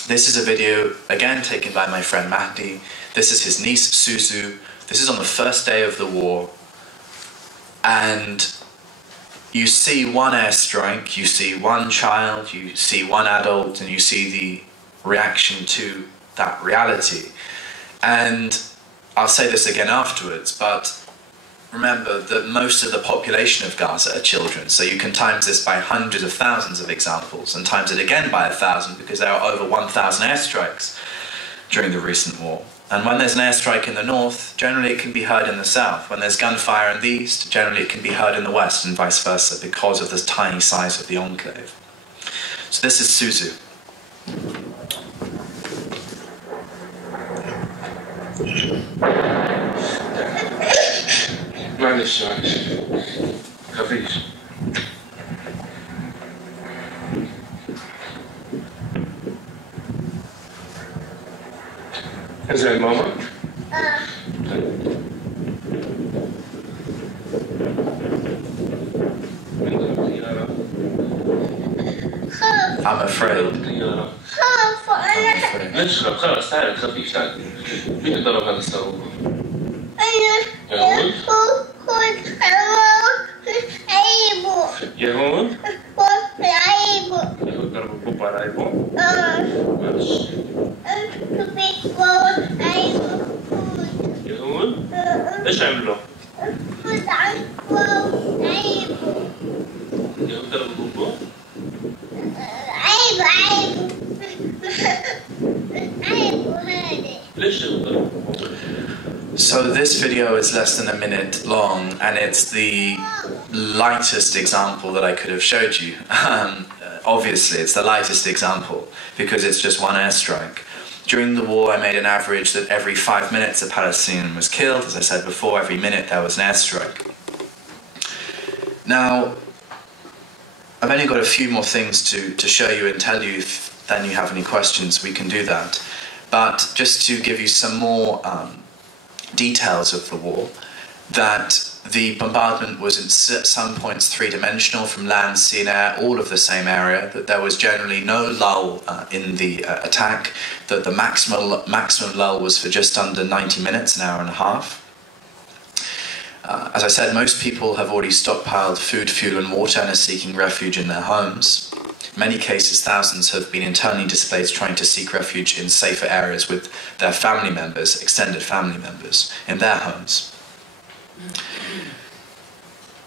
This is a video, again, taken by my friend Mahdi. This is his niece, Suzu. This is on the first day of the war. And you see one airstrike, you see one child, you see one adult, and you see the reaction to that reality. And I'll say this again afterwards, but remember that most of the population of Gaza are children, so you can times this by hundreds of thousands of examples, and times it again by 1,000, because there are over 1,000 airstrikes during the recent war. And when there's an airstrike in the north, generally it can be heard in the south. When there's gunfire in the east, generally it can be heard in the west, and vice versa, because of the tiny size of the enclave. So this is Suzu. معلش خفيف ازاي ماما؟ I'm afraid. ليش خلاص تعال خفيف تعال مين ضرب هذا الصاروخ؟ يهود يهود ضربوا بوبا على عيبه يهود ايش عملوا؟ يهود ضربوا بوبا عيبه ليش يهود ضربوا بوبا؟ So this video is less than a minute long, and it's the lightest example that I could have showed you. Obviously, it's the lightest example because it's just one airstrike. During the war, I made an average that every 5 minutes a Palestinian was killed. As I said before, every minute there was an airstrike. Now, I've only got a few more things to show you and tell you. If then you have any questions, we can do that. But just to give you some more details of the war, that the bombardment was at some points three-dimensional, from land, sea and air, all of the same area, that there was generally no lull in the attack, that the maximum lull was for just under 90 minutes, an hour and a half. As I said, most people have already stockpiled food, fuel and water and are seeking refuge in their homes. In many cases, thousands have been internally displaced trying to seek refuge in safer areas with their family members, extended family members, in their homes.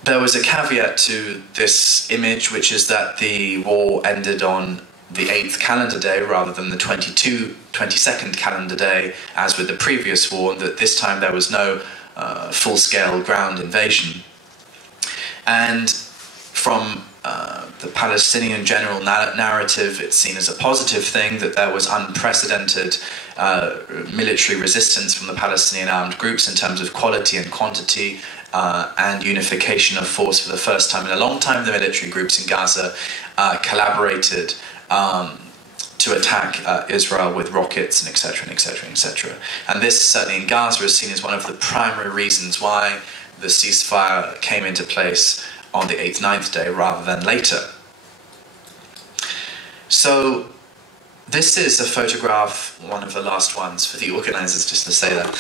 There was a caveat to this image, which is that the war ended on the 8th calendar day rather than the 22nd calendar day, as with the previous war, and that this time there was no full-scale ground invasion. And from the Palestinian general narrative, it's seen as a positive thing that there was unprecedented military resistance from the Palestinian armed groups in terms of quality and quantity and unification of force. For the first time in a long time, the military groups in Gaza collaborated to attack Israel with rockets and etc. and etc. and etc. And this, certainly in Gaza, is seen as one of the primary reasons why the ceasefire came into place on the 8th, 9th day rather than later. So this is a photograph, one of the last ones for the organisers, just to say that,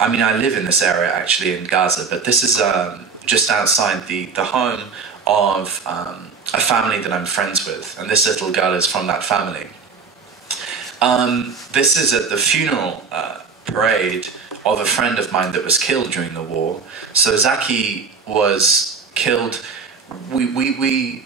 I mean, I live in this area actually in Gaza, but this is just outside the home of a family that I'm friends with, and this little girl is from that family. This is at the funeral parade of a friend of mine that was killed during the war. So Zaki was killed. We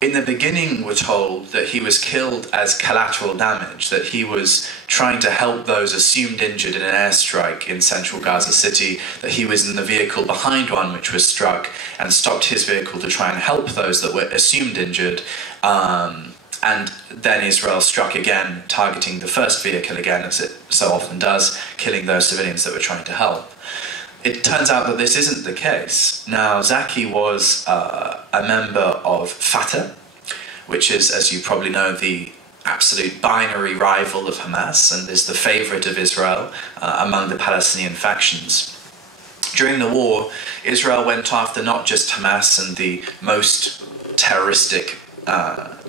in the beginning were told that he was killed as collateral damage, that he was trying to help those assumed injured in an airstrike in central Gaza City, that he was in the vehicle behind one which was struck and stopped his vehicle to try and help those that were assumed injured. And then Israel struck again, targeting the first vehicle again, as it so often does, killing those civilians that were trying to help. It turns out that this isn't the case. Now, Zaki was a member of Fatah, which is, as you probably know, the absolute binary rival of Hamas and is the favourite of Israel among the Palestinian factions. During the war, Israel went after not just Hamas and the most terroristic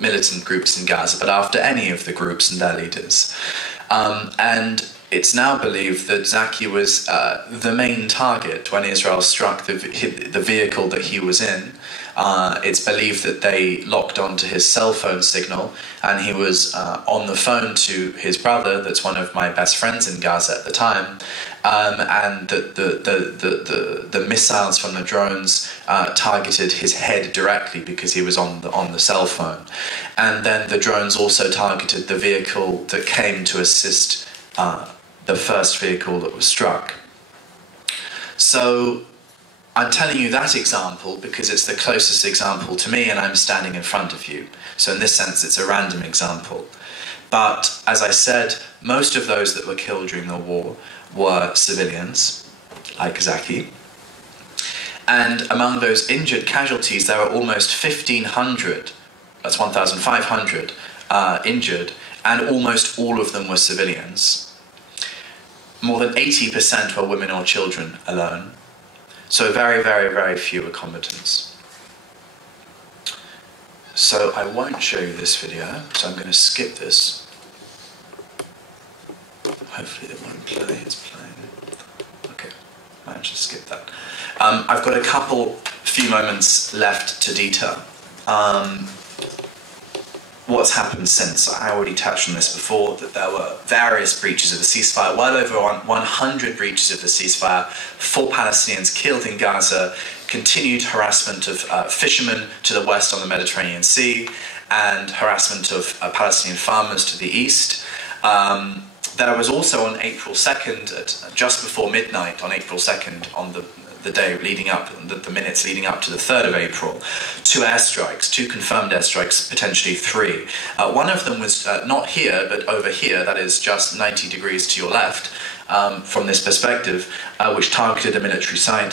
militant groups in Gaza, but after any of the groups and their leaders. And it's now believed that Zaki was the main target when Israel struck the vehicle that he was in. It's believed that they locked onto his cell phone signal, and he was on the phone to his brother, that's one of my best friends in Gaza at the time, and the missiles from the drones targeted his head directly because he was on the cell phone. And then the drones also targeted the vehicle that came to assist the first vehicle that was struck. So I'm telling you that example because it's the closest example to me and I'm standing in front of you. So in this sense, it's a random example. But as I said, most of those that were killed during the war were civilians, like Zaki. And among those injured casualties, there were almost 1,500, that's 1,500 injured, and almost all of them were civilians. More than 80% were women or children alone. So very, very, very few were combatants. So I won't show you this video, so I'm going to skip this. Hopefully it won't play, it's playing. Okay, I managed to skip that. I've got a few moments left to detail. What's happened since? I already touched on this before, that there were various breaches of the ceasefire, well over 100 breaches of the ceasefire, 4 Palestinians killed in Gaza, continued harassment of fishermen to the west on the Mediterranean Sea, and harassment of Palestinian farmers to the east. There was also on April 2nd, just before midnight on April 2nd, on the day leading up, the minutes leading up to the 3rd of April, 2 airstrikes, 2 confirmed airstrikes, potentially 3. One of them was not here, but over here, that is just 90 degrees to your left from this perspective, which targeted a military site,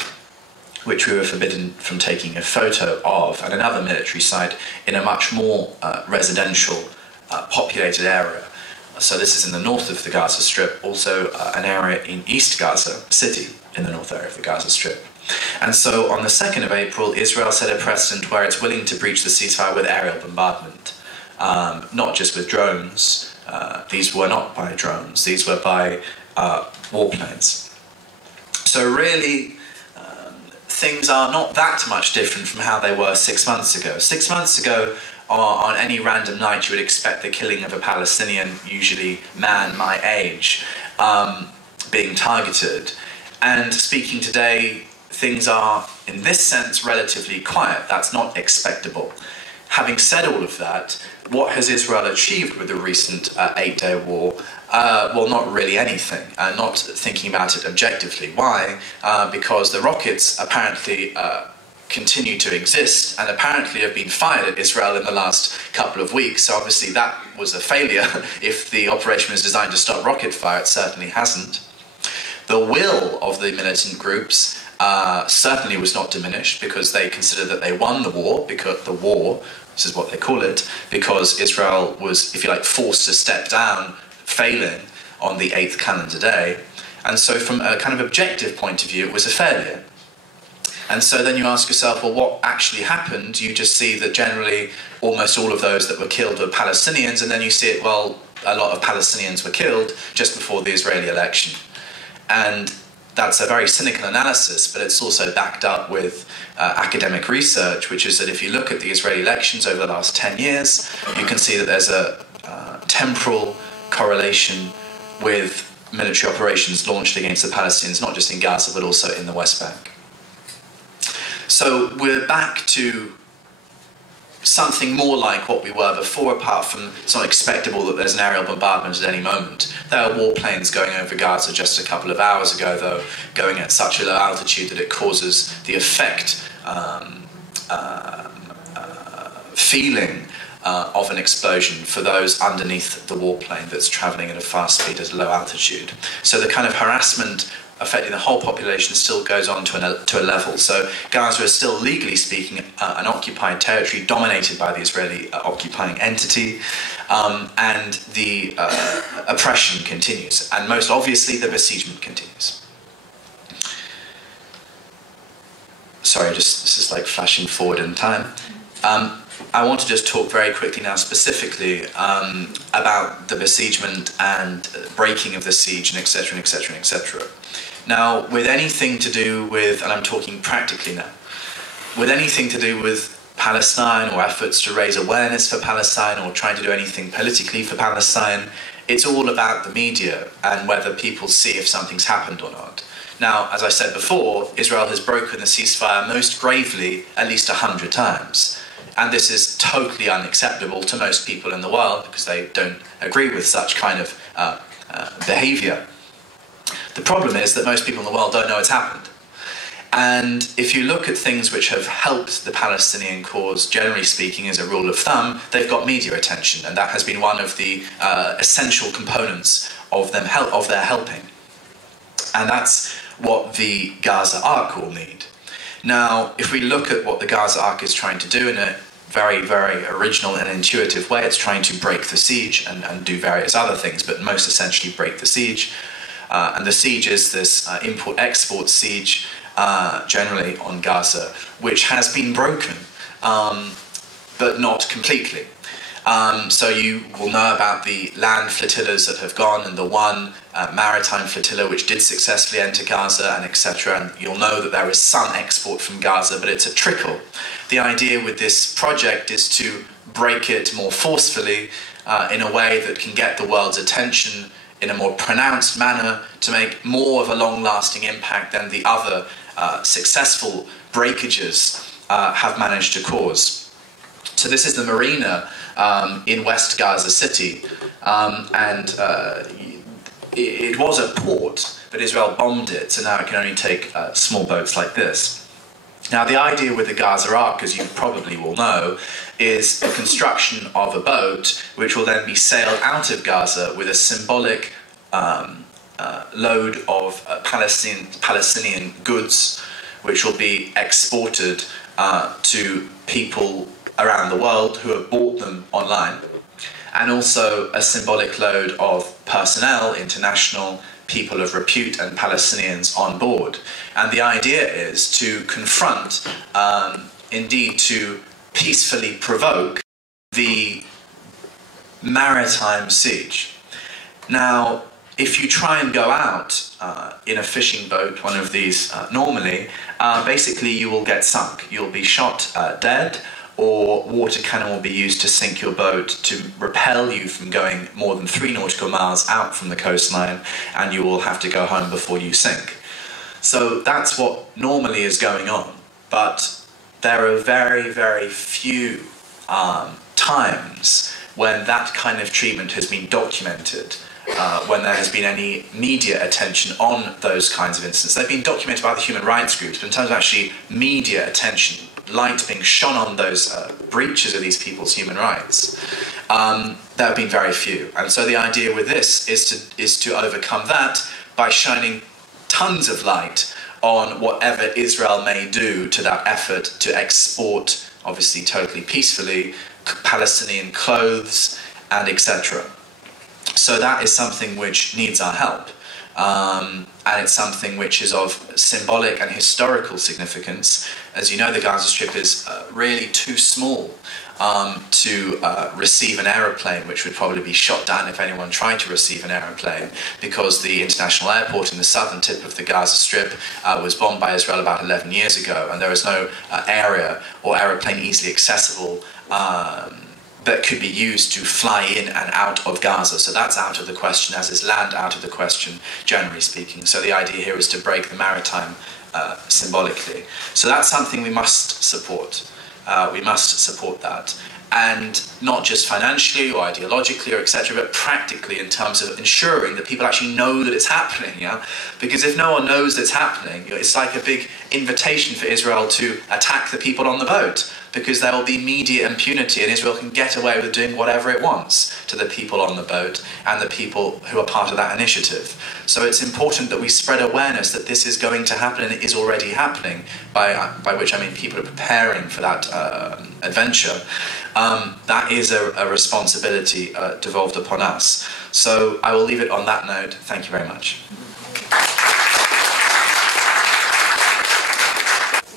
which we were forbidden from taking a photo of, and another military site in a much more residential, populated area. So this is in the north of the Gaza Strip, also an area in East Gaza City, in the north area of the Gaza Strip. And so on the 2nd of April, Israel set a precedent where it's willing to breach the ceasefire with aerial bombardment, not just with drones. These were not by drones, these were by warplanes. So really, things are not that much different from how they were 6 months ago. 6 months ago, on any random night, you would expect the killing of a Palestinian, usually man my age, being targeted. And speaking today, things are, in this sense, relatively quiet. That's not expectable. Having said all of that, what has Israel achieved with the recent 8-day war? Well, not really anything, not thinking about it objectively. Why? Because the rockets apparently continue to exist and apparently have been fired at Israel in the last couple of weeks. So obviously that was a failure. If the operation was designed to stop rocket fire, it certainly hasn't. The will of the militant groups certainly was not diminished because they consider that they won the war, because the war, this is what they call it, because Israel was, if you like, forced to step down, failing on the 8th calendar day. And so from a kind of objective point of view, it was a failure. And so then you ask yourself, well, what actually happened? You just see that generally almost all of those that were killed were Palestinians, and then you see it, well, a lot of Palestinians were killed just before the Israeli election. And that's a very cynical analysis, but it's also backed up with academic research, which is that if you look at the Israeli elections over the last 10 years, you can see that there's a temporal correlation with military operations launched against the Palestinians, not just in Gaza, but also in the West Bank. So we're back to something more like what we were before, apart from it's not expectable that there's an aerial bombardment at any moment. There are warplanes going over Gaza just a couple of hours ago, though, going at such a low altitude that it causes the effect, feeling of an explosion for those underneath the warplane that's travelling at a fast speed at a low altitude. So the kind of harassment affecting the whole population still goes on to a level. So Gaza is still, legally speaking, an occupied territory dominated by the Israeli occupying entity, and the oppression continues. And most obviously, the besiegement continues. Sorry, this is like flashing forward in time. I want to just talk very quickly now specifically about the besiegement and breaking of the siege, and etc., etc., etc. Now, with anything to do with, and I'm talking practically now, with anything to do with Palestine or efforts to raise awareness for Palestine or trying to do anything politically for Palestine, it's all about the media and whether people see if something's happened or not. Now, as I said before, Israel has broken the ceasefire most gravely at least 100 times. And this is totally unacceptable to most people in the world because they don't agree with such kind of behaviour. The problem is that most people in the world don't know it's happened. And if you look at things which have helped the Palestinian cause, generally speaking, as a rule of thumb, they've got media attention, and that has been one of the essential components of their helping. And that's what the Gaza Ark will need. Now, if we look at what the Gaza Ark is trying to do in a very, very original and intuitive way, it's trying to break the siege and do various other things, but most essentially break the siege. And the siege is this import-export siege, generally on Gaza, which has been broken, but not completely. So you will know about the land flotillas that have gone and the one maritime flotilla which did successfully enter Gaza, and etc. And you'll know that there is some export from Gaza, but it's a trickle. The idea with this project is to break it more forcefully in a way that can get the world's attention in a more pronounced manner to make more of a long-lasting impact than the other successful breakages have managed to cause. So this is the marina in West Gaza City, and it was a port, but Israel bombed it, so now it can only take small boats like this. Now, the idea with the Gaza Ark, as you probably will know, is the construction of a boat which will then be sailed out of Gaza with a symbolic load of Palestinian goods, which will be exported to people around the world who have bought them online, and also a symbolic load of personnel, international people of repute and Palestinians on board. And the idea is to confront, indeed to peacefully provoke the maritime siege. Now, if you try and go out in a fishing boat, one of these normally, basically you will get sunk. You'll be shot dead, or water cannon will be used to sink your boat to repel you from going more than 3 nautical miles out from the coastline, and you will have to go home before you sink. So that's what normally is going on. But there are very, very few times when that kind of treatment has been documented, when there has been any media attention on those kinds of incidents. They've been documented by the human rights groups, but in terms of actually media attention, light being shone on those breaches of these people's human rights, there have been very few. And so the idea with this is to overcome that by shining tons of light on whatever Israel may do to that effort to export, obviously totally peacefully, Palestinian clothes and etc. So that is something which needs our help. and it's something which is of symbolic and historical significance. As you know, the Gaza Strip is really too small to receive an aeroplane, which would probably be shot down if anyone tried to receive an aeroplane, because the international airport in the southern tip of the Gaza Strip was bombed by Israel about 11 years ago, and there is no area or aeroplane easily accessible that could be used to fly in and out of Gaza. So that's out of the question, as is land out of the question, generally speaking. So the idea here is to break the maritime symbolically. So that's something we must support. We must support that. And not just financially or ideologically or etc., but practically in terms of ensuring that people actually know that it's happening. Yeah? Because if no one knows that it's happening, it's like a big invitation for Israel to attack the people on the boat, because there will be media impunity and Israel can get away with doing whatever it wants to the people on the boat and the people who are part of that initiative. So it's important that we spread awareness that this is going to happen, and it is already happening, by which I mean people are preparing for that adventure. That is a responsibility devolved upon us. So I will leave it on that note. Thank you very much.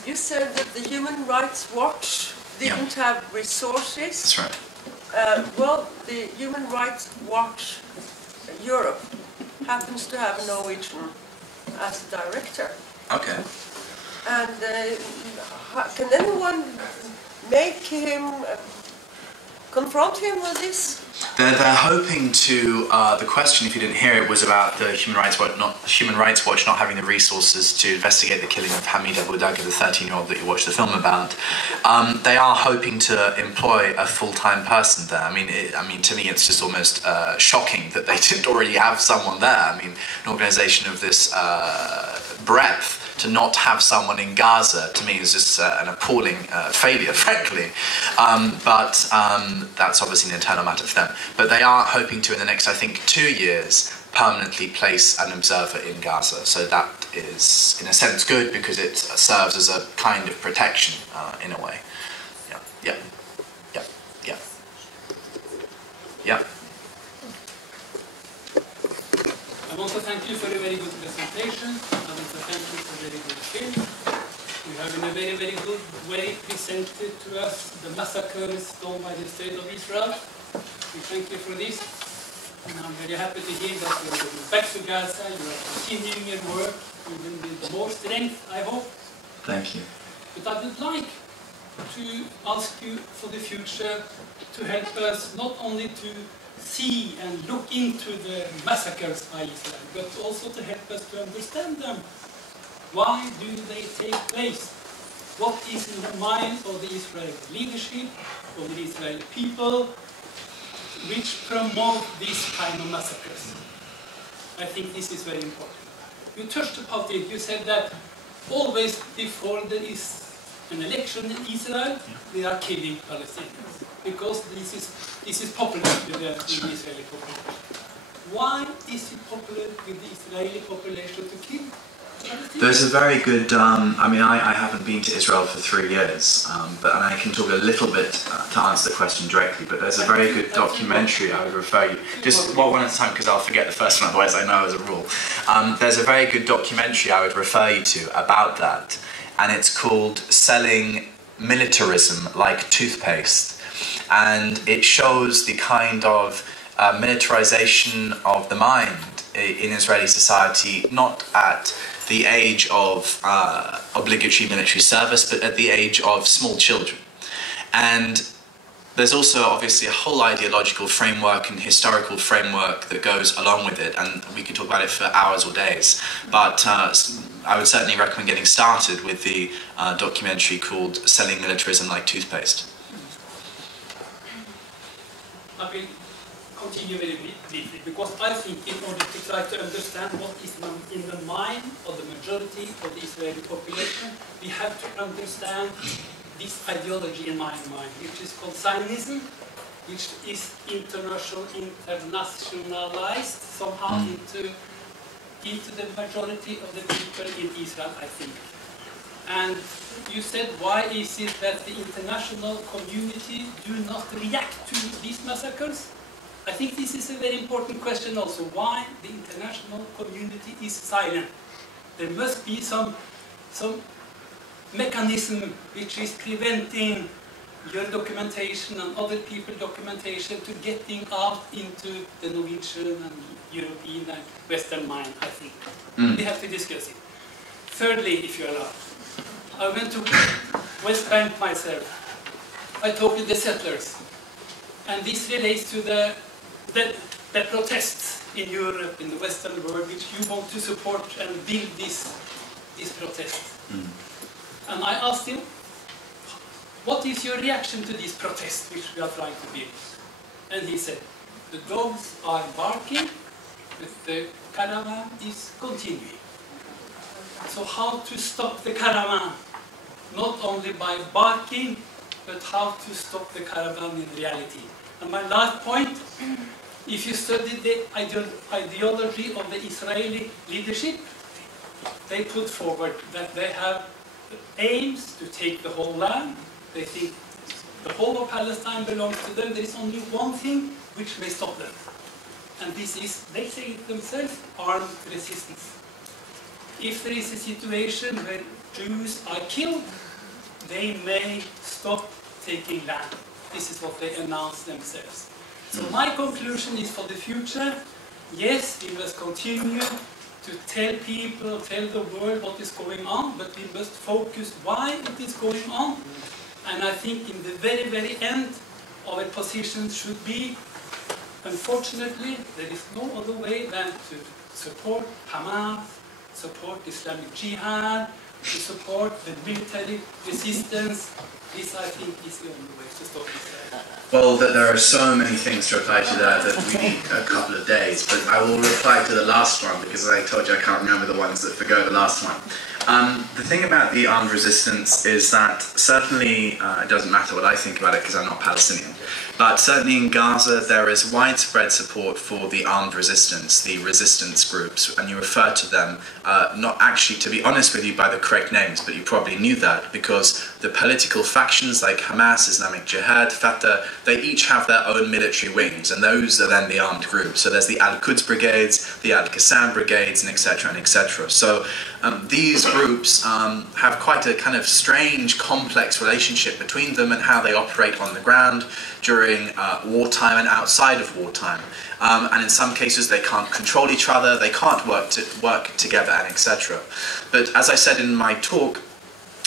You said that the Human Rights Watch didn't have resources. That's right. Well, the Human Rights Watch Europe happens to have a Norwegian as a director. Okay. And can anyone make him, confront him with this? They're hoping to, the question, if you didn't hear it, was about the Human Rights Watch not having the resources to investigate the killing of Hamid Abu Jarad, the 13-year-old that you watched the film about. They are hoping to employ a full-time person there. I mean, to me, it's just almost shocking that they didn't already have someone there. I mean, an organisation of this breadth, to not have someone in Gaza, to me, is just an appalling failure, frankly. But that's obviously an internal matter for them. But they are hoping to, in the next, I think, 2 years, permanently place an observer in Gaza. So that is, in a sense, good, because it serves as a kind of protection, in a way. Yeah. I want to thank you for a very good presentation. I want to thank you for a very good film. You have in a very, very good way presented to us the massacres done by the State of Israel. We thank you for this. And I'm very happy to hear that you are going back to Gaza, you are continuing your work, even with more strength, I hope. Thank you. But I would like to ask you for the future to help us not only to see and look into the massacres by Israel, but also to help us to understand them. Why do they take place? What is in the mind of the Israeli leadership, of the Israeli people, which promote these kind of massacres? I think this is very important. You touched upon it. You said that always before there is an election in Israel, they are killing Palestinians, because this is popular with the Israeli population. Why is it popular with the Israeli population to kill Palestinians? There's a very good, I haven't been to Israel for 3 years, and I can talk a little bit to answer the question directly, but there's a very good documentary I would refer you, just one at a time, because I'll forget the first one, otherwise I know as a rule. There's a very good documentary I would refer you to about that, and it's called Selling Militarism Like Toothpaste. And it shows the kind of militarization of the mind in Israeli society, not at the age of obligatory military service, but at the age of small children. And there's also obviously a whole ideological framework and historical framework that goes along with it, and we could talk about it for hours or days. But I would certainly recommend getting started with the documentary called Selling Militarism Like Toothpaste. I will continue very briefly, because I think in order to try to understand what is in the mind of the majority of the Israeli population, we have to understand this ideology in my mind, which is called Zionism, which is internationalized somehow into the majority of the people in Israel, I think. And you said, why is it that the international community do not react to these massacres? I think this is a very important question also, why the international community is silent. There must be some mechanism which is preventing your documentation and other people's documentation to getting out into the Norwegian and European and Western mind, I think. We have to discuss it. Thirdly, if you allow, I went to West Bank myself. I talked to the settlers. And this relates to the protests in Europe, in the Western world, which you want to support and build this protest. And I asked him, what is your reaction to this protest which we are trying to build? And he said, the dogs are barking, but the caravan is continuing. So how to stop the caravan? Not only by barking, but how to stop the caravan in reality. And my last point, if you study the ideology of the Israeli leadership, they put forward that they have aims to take the whole land. They think the whole of Palestine belongs to them. There is only one thing which may stop them. And this is, they say it themselves, armed resistance. If there is a situation where Jews are killed, they may stop taking land. This is what they announce themselves. So my conclusion is for the future, yes, we must continue to tell people, tell the world what is going on, but we must focus why it is going on. And I think in the very, very end, our position should be, unfortunately, there is no other way than to support Hamas, support Islamic Jihad, to support the military resistance. This, I think, is the only way to stop Israel. Well, there are so many things to reply to there that we need a couple of days, but I will reply to the last one because, as I told you, I can't remember the ones that forgo the last one. The thing about the armed resistance is that certainly, it doesn't matter what I think about it because I'm not Palestinian, but certainly in Gaza there is widespread support for the armed resistance, the resistance groups, and you refer to them, not actually, to be honest with you, by the correct names, but you probably knew that because the political factions like Hamas, Islamic Jihad, Fatah, they each have their own military wings, and those are then the armed groups. So there's the Al-Quds brigades, the Al-Qassam brigades, and etc., and etc. So these groups have quite a kind of strange, complex relationship between them and how they operate on the ground during wartime and outside of wartime. And in some cases they can't control each other, they can't work together, and etc. But as I said in my talk,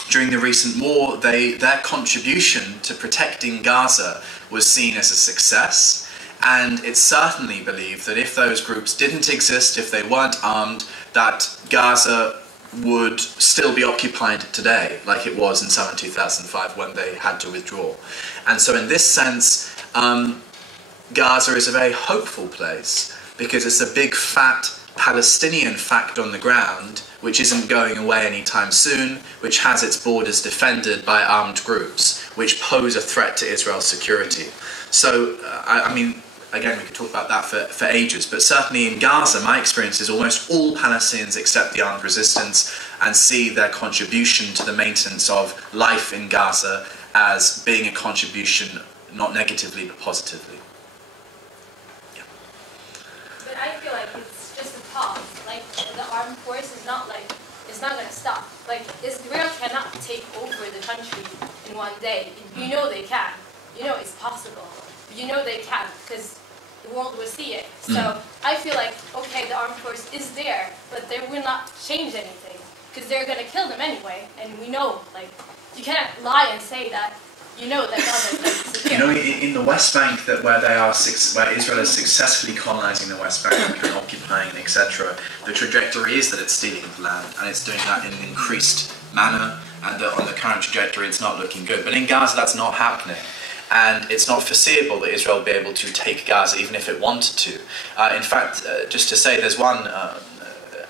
during the recent war, their contribution to protecting Gaza was seen as a success, and it's certainly believed that if those groups didn't exist, if they weren't armed, that Gaza would still be occupied today, like it was in summer 2005 when they had to withdraw. And so in this sense, Gaza is a very hopeful place because it's a big fat Palestinian fact on the ground which isn't going away anytime soon, which has its borders defended by armed groups which pose a threat to Israel's security. So, I mean, again, we could talk about that for ages, but certainly in Gaza, my experience is almost all Palestinians accept the armed resistance and see their contribution to the maintenance of life in Gaza as being a contribution not negatively but positively. Yeah. But I feel like it's just a pause. Like, the armed force is not like, it's not going to stop. Like, Israel cannot take over the country in one day. You know they can. You know it's possible. You know they can, because the world will see it. So I feel like, okay, the armed force is there, but they will not change anything, because they're going to kill them anyway. And we know, like, you can't lie and say that you know that Gaza is secure. You know, in the West Bank, where Israel is successfully colonizing the West Bank and occupying, etc., the trajectory is that it's stealing land, and it's doing that in an increased manner, and on the current trajectory it's not looking good. But in Gaza that's not happening. And it's not foreseeable that Israel will be able to take Gaza, even if it wanted to. In fact, just to say, there's one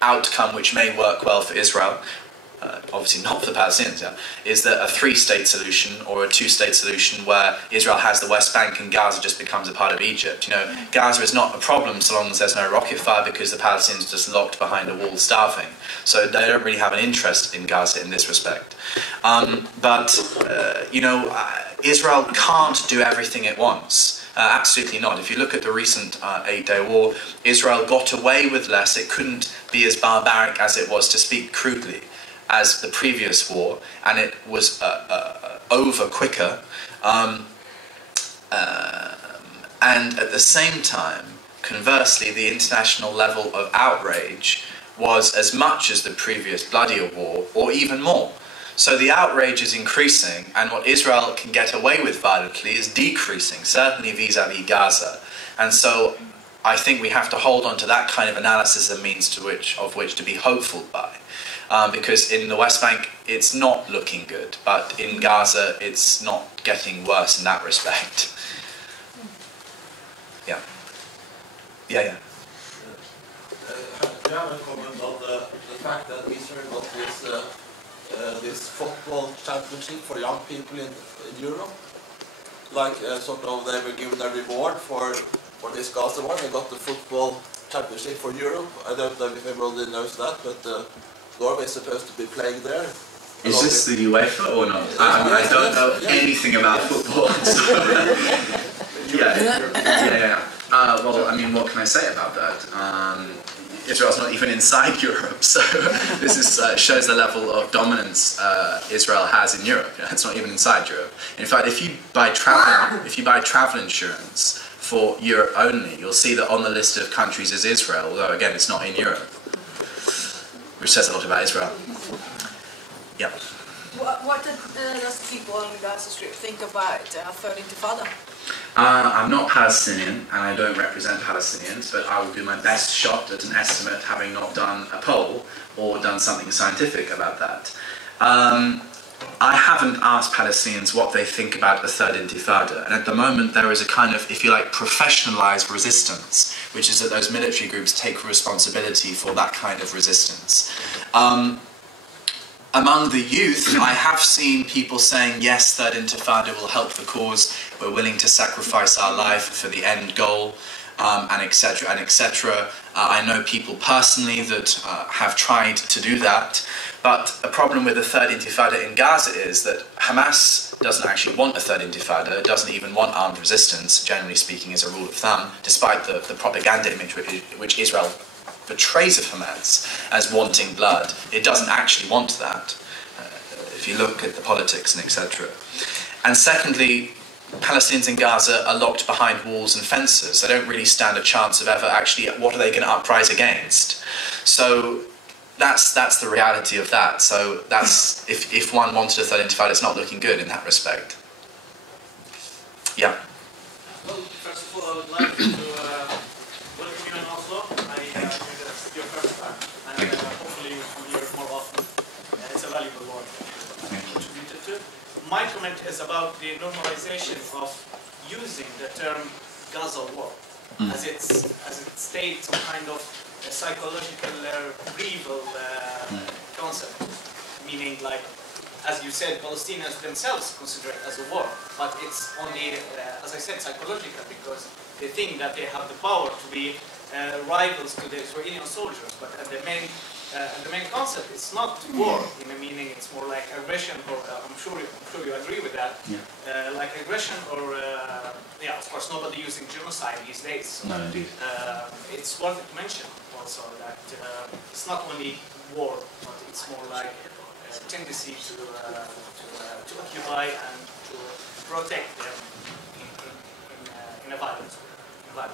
outcome which may work well for Israel, obviously not for the Palestinians, is that a three-state solution or a two-state solution where Israel has the West Bank and Gaza just becomes a part of Egypt. You know, Gaza is not a problem so long as there's no rocket fire, because the Palestinians are just locked behind a wall starving. So they don't really have an interest in Gaza in this respect. You know, Israel can't do everything it wants. Absolutely not. If you look at the recent 8-day war, Israel got away with less. It couldn't be as barbaric as it was, to speak crudely, as the previous war, and it was over quicker. And at the same time, conversely, the international level of outrage was as much as the previous bloodier war, or even more. So the outrage is increasing, and what Israel can get away with violently is decreasing, certainly vis-à-vis Gaza. And so I think we have to hold on to that kind of analysis and means of which to be hopeful by. Because in the West Bank, it's not looking good, but in Gaza, it's not getting worse in that respect. Yeah. Yeah. Do you have a comment on the fact that Israel got this football championship for young people in Europe? Like sort of they were given a reward for this Gaza war. They got the football championship for Europe. I don't know if everybody knows that, but Norway is supposed to be playing there. Is this the UEFA or not? I don't know anything about football. So yeah. Well, I mean, what can I say about that? Israel's not even inside Europe, so this shows the level of dominance Israel has in Europe. It's not even inside Europe. In fact, if you buy travel insurance for Europe only, you'll see that on the list of countries is Israel, although again, it's not in Europe, which says a lot about Israel. Yeah. What does people on the Gaza Strip think about Third Intifada? I'm not Palestinian, and I don't represent Palestinians, but I will do my best shot at an estimate, having not done a poll or done something scientific about that. I haven't asked Palestinians what they think about the Third Intifada, and at the moment there is a kind of, if you like, professionalized resistance, which is that those military groups take responsibility for that kind of resistance. Among the youth, I have seen people saying, yes, Third Intifada will help the cause, we're willing to sacrifice our life for the end goal, and etc., and etc. I know people personally that have tried to do that, but a problem with the Third Intifada in Gaza is that Hamas doesn't actually want a Third Intifada, it doesn't even want armed resistance, generally speaking, as a rule of thumb, despite the propaganda image which Israel portrays of Hamas as wanting blood. It doesn't actually want that, if you look at the politics and etc. And secondly, Palestinians in Gaza are locked behind walls and fences. They don't really stand a chance of ever actually, what are they going to uprise against? So that's the reality of that. So that's, if one wanted a Third Intifada, it's not looking good in that respect. Yeah. Well, first of all, I would like to welcome you in Oslo. It's your first time, and hopefully you will come here more often. It's a valuable work that you contributed to. My comment is about the normalization of using the term Gaza war, as it states some kind of a psychological reval concept, meaning, like, as you said, Palestinians themselves consider it as a war, but it's only, as I said, psychological, because they think that they have the power to be rivals to the Israeli soldiers, but the main concept is not war in a meaning. It's more like aggression, or I'm sure you agree with that. Yeah. Like aggression, or of course, nobody using genocide these days. So, no, indeed. It's worth it to mention also that it's not only war, but it's more like a tendency to occupy and to protect them in a violent way.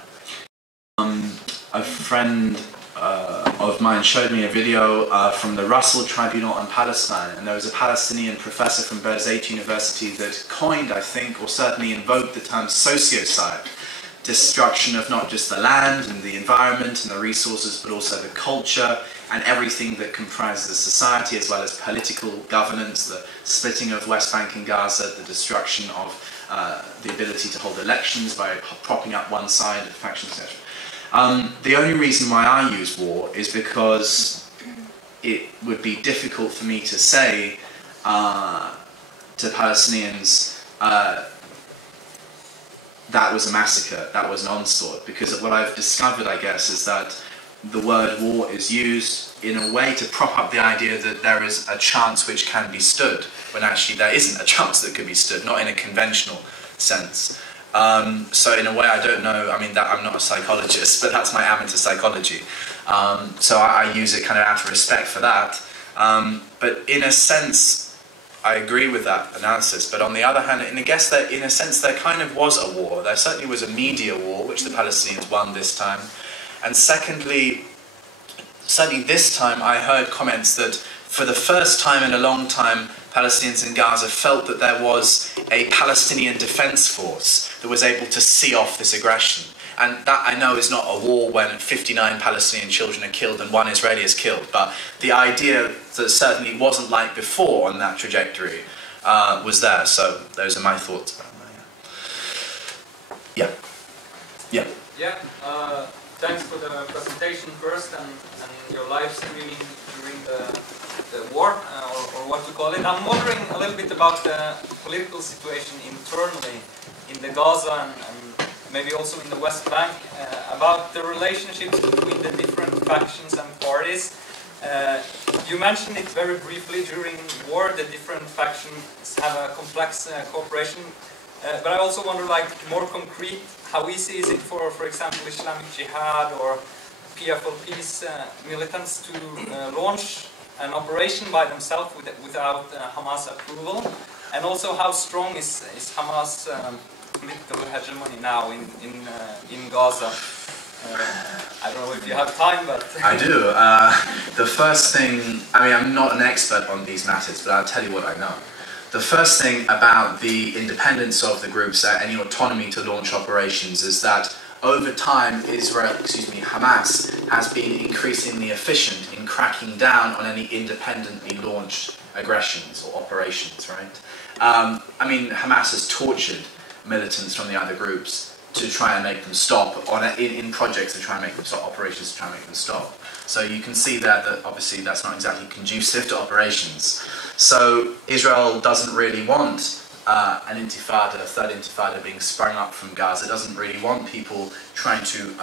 A friend of mine showed me a video from the Russell Tribunal on Palestine, and there was a Palestinian professor from Birzeit University that coined, I think, or certainly invoked the term sociocide, destruction of not just the land and the environment and the resources, but also the culture and everything that comprises the society, as well as political governance, the splitting of West Bank and Gaza, the destruction of the ability to hold elections by propping up one side, factions, etc. The only reason why I use war is because it would be difficult for me to say to Palestinians, that was a massacre, that was an onslaught, because what I've discovered, I guess, is that the word war is used in a way to prop up the idea that there is a chance which can be stood, when actually there isn't a chance that could be stood, not in a conventional sense. So in a way, I don't know, I mean, I'm not a psychologist, but that's my amateur psychology. So I use it kind of out of respect for that. But in a sense, I agree with that analysis. But on the other hand, and I guess that in a sense, there kind of was a war. There certainly was a media war, which the Palestinians won this time. And secondly, certainly this time, I heard comments that for the first time in a long time, Palestinians in Gaza felt that there was a Palestinian defense force that was able to see off this aggression. And that, I know, is not a war when 59 Palestinian children are killed and 1 Israeli is killed, but the idea that certainly wasn't like before on that trajectory was there. So those are my thoughts. Yeah. Yeah. Yeah. Thanks for the presentation first and your live streaming during the war, or what to call it. I'm wondering a little bit about the political situation internally in the Gaza and maybe also in the West Bank, about the relationships between the different factions and parties. You mentioned it very briefly during war, the different factions have a complex cooperation. But I also wonder, like, more concrete, how easy is it for example, Islamic Jihad or PFLP's militants to launch an operation by themselves without Hamas approval? And also, how strong is Hamas political hegemony now in Gaza? I don't know if you have time, but... I do. The first thing, I mean, I'm not an expert on these matters, but I'll tell you what I know. The first thing about the independence of the groups, any autonomy to launch operations, is that over time, Hamas has been increasingly efficient in cracking down on any independently launched aggressions or operations, right? I mean, Hamas has tortured militants from the other groups to try and make them stop, in projects to try and make them stop, operations to try and make them stop. So you can see there that obviously that's not exactly conducive to operations. So Israel doesn't really want an intifada, a third intifada being sprung up from Gaza. It doesn't really want people trying to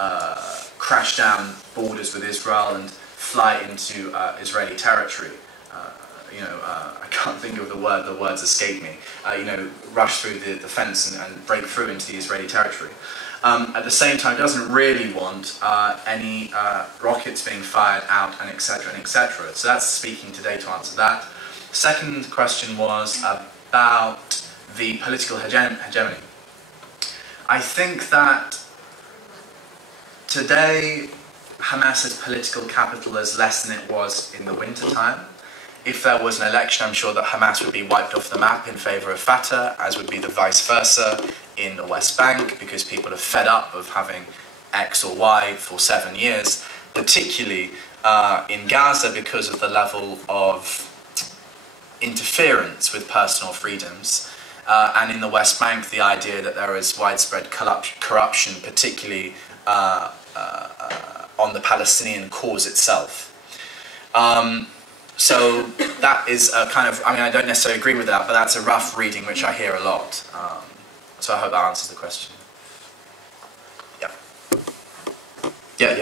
crash down borders with Israel and fly into Israeli territory. I can't think of the words escape me. Rush through the fence and break through into the Israeli territory. At the same time, it doesn't really want any rockets being fired out, and etc., and etc. So that's speaking today to answer that. Second question was about the political hegemony. I think that today Hamas's political capital is less than it was in the winter time. If there was an election, I'm sure that Hamas would be wiped off the map in favour of Fatah, as would be the vice versa in the West Bank, because people are fed up of having X or Y for 7 years, particularly in Gaza because of the level of interference with personal freedoms, and in the West Bank the idea that there is widespread corruption, particularly on the Palestinian cause itself. So that is a kind of, I mean, I don't necessarily agree with that, but that's a rough reading which I hear a lot. So I hope that answers the question. Yeah. Yeah.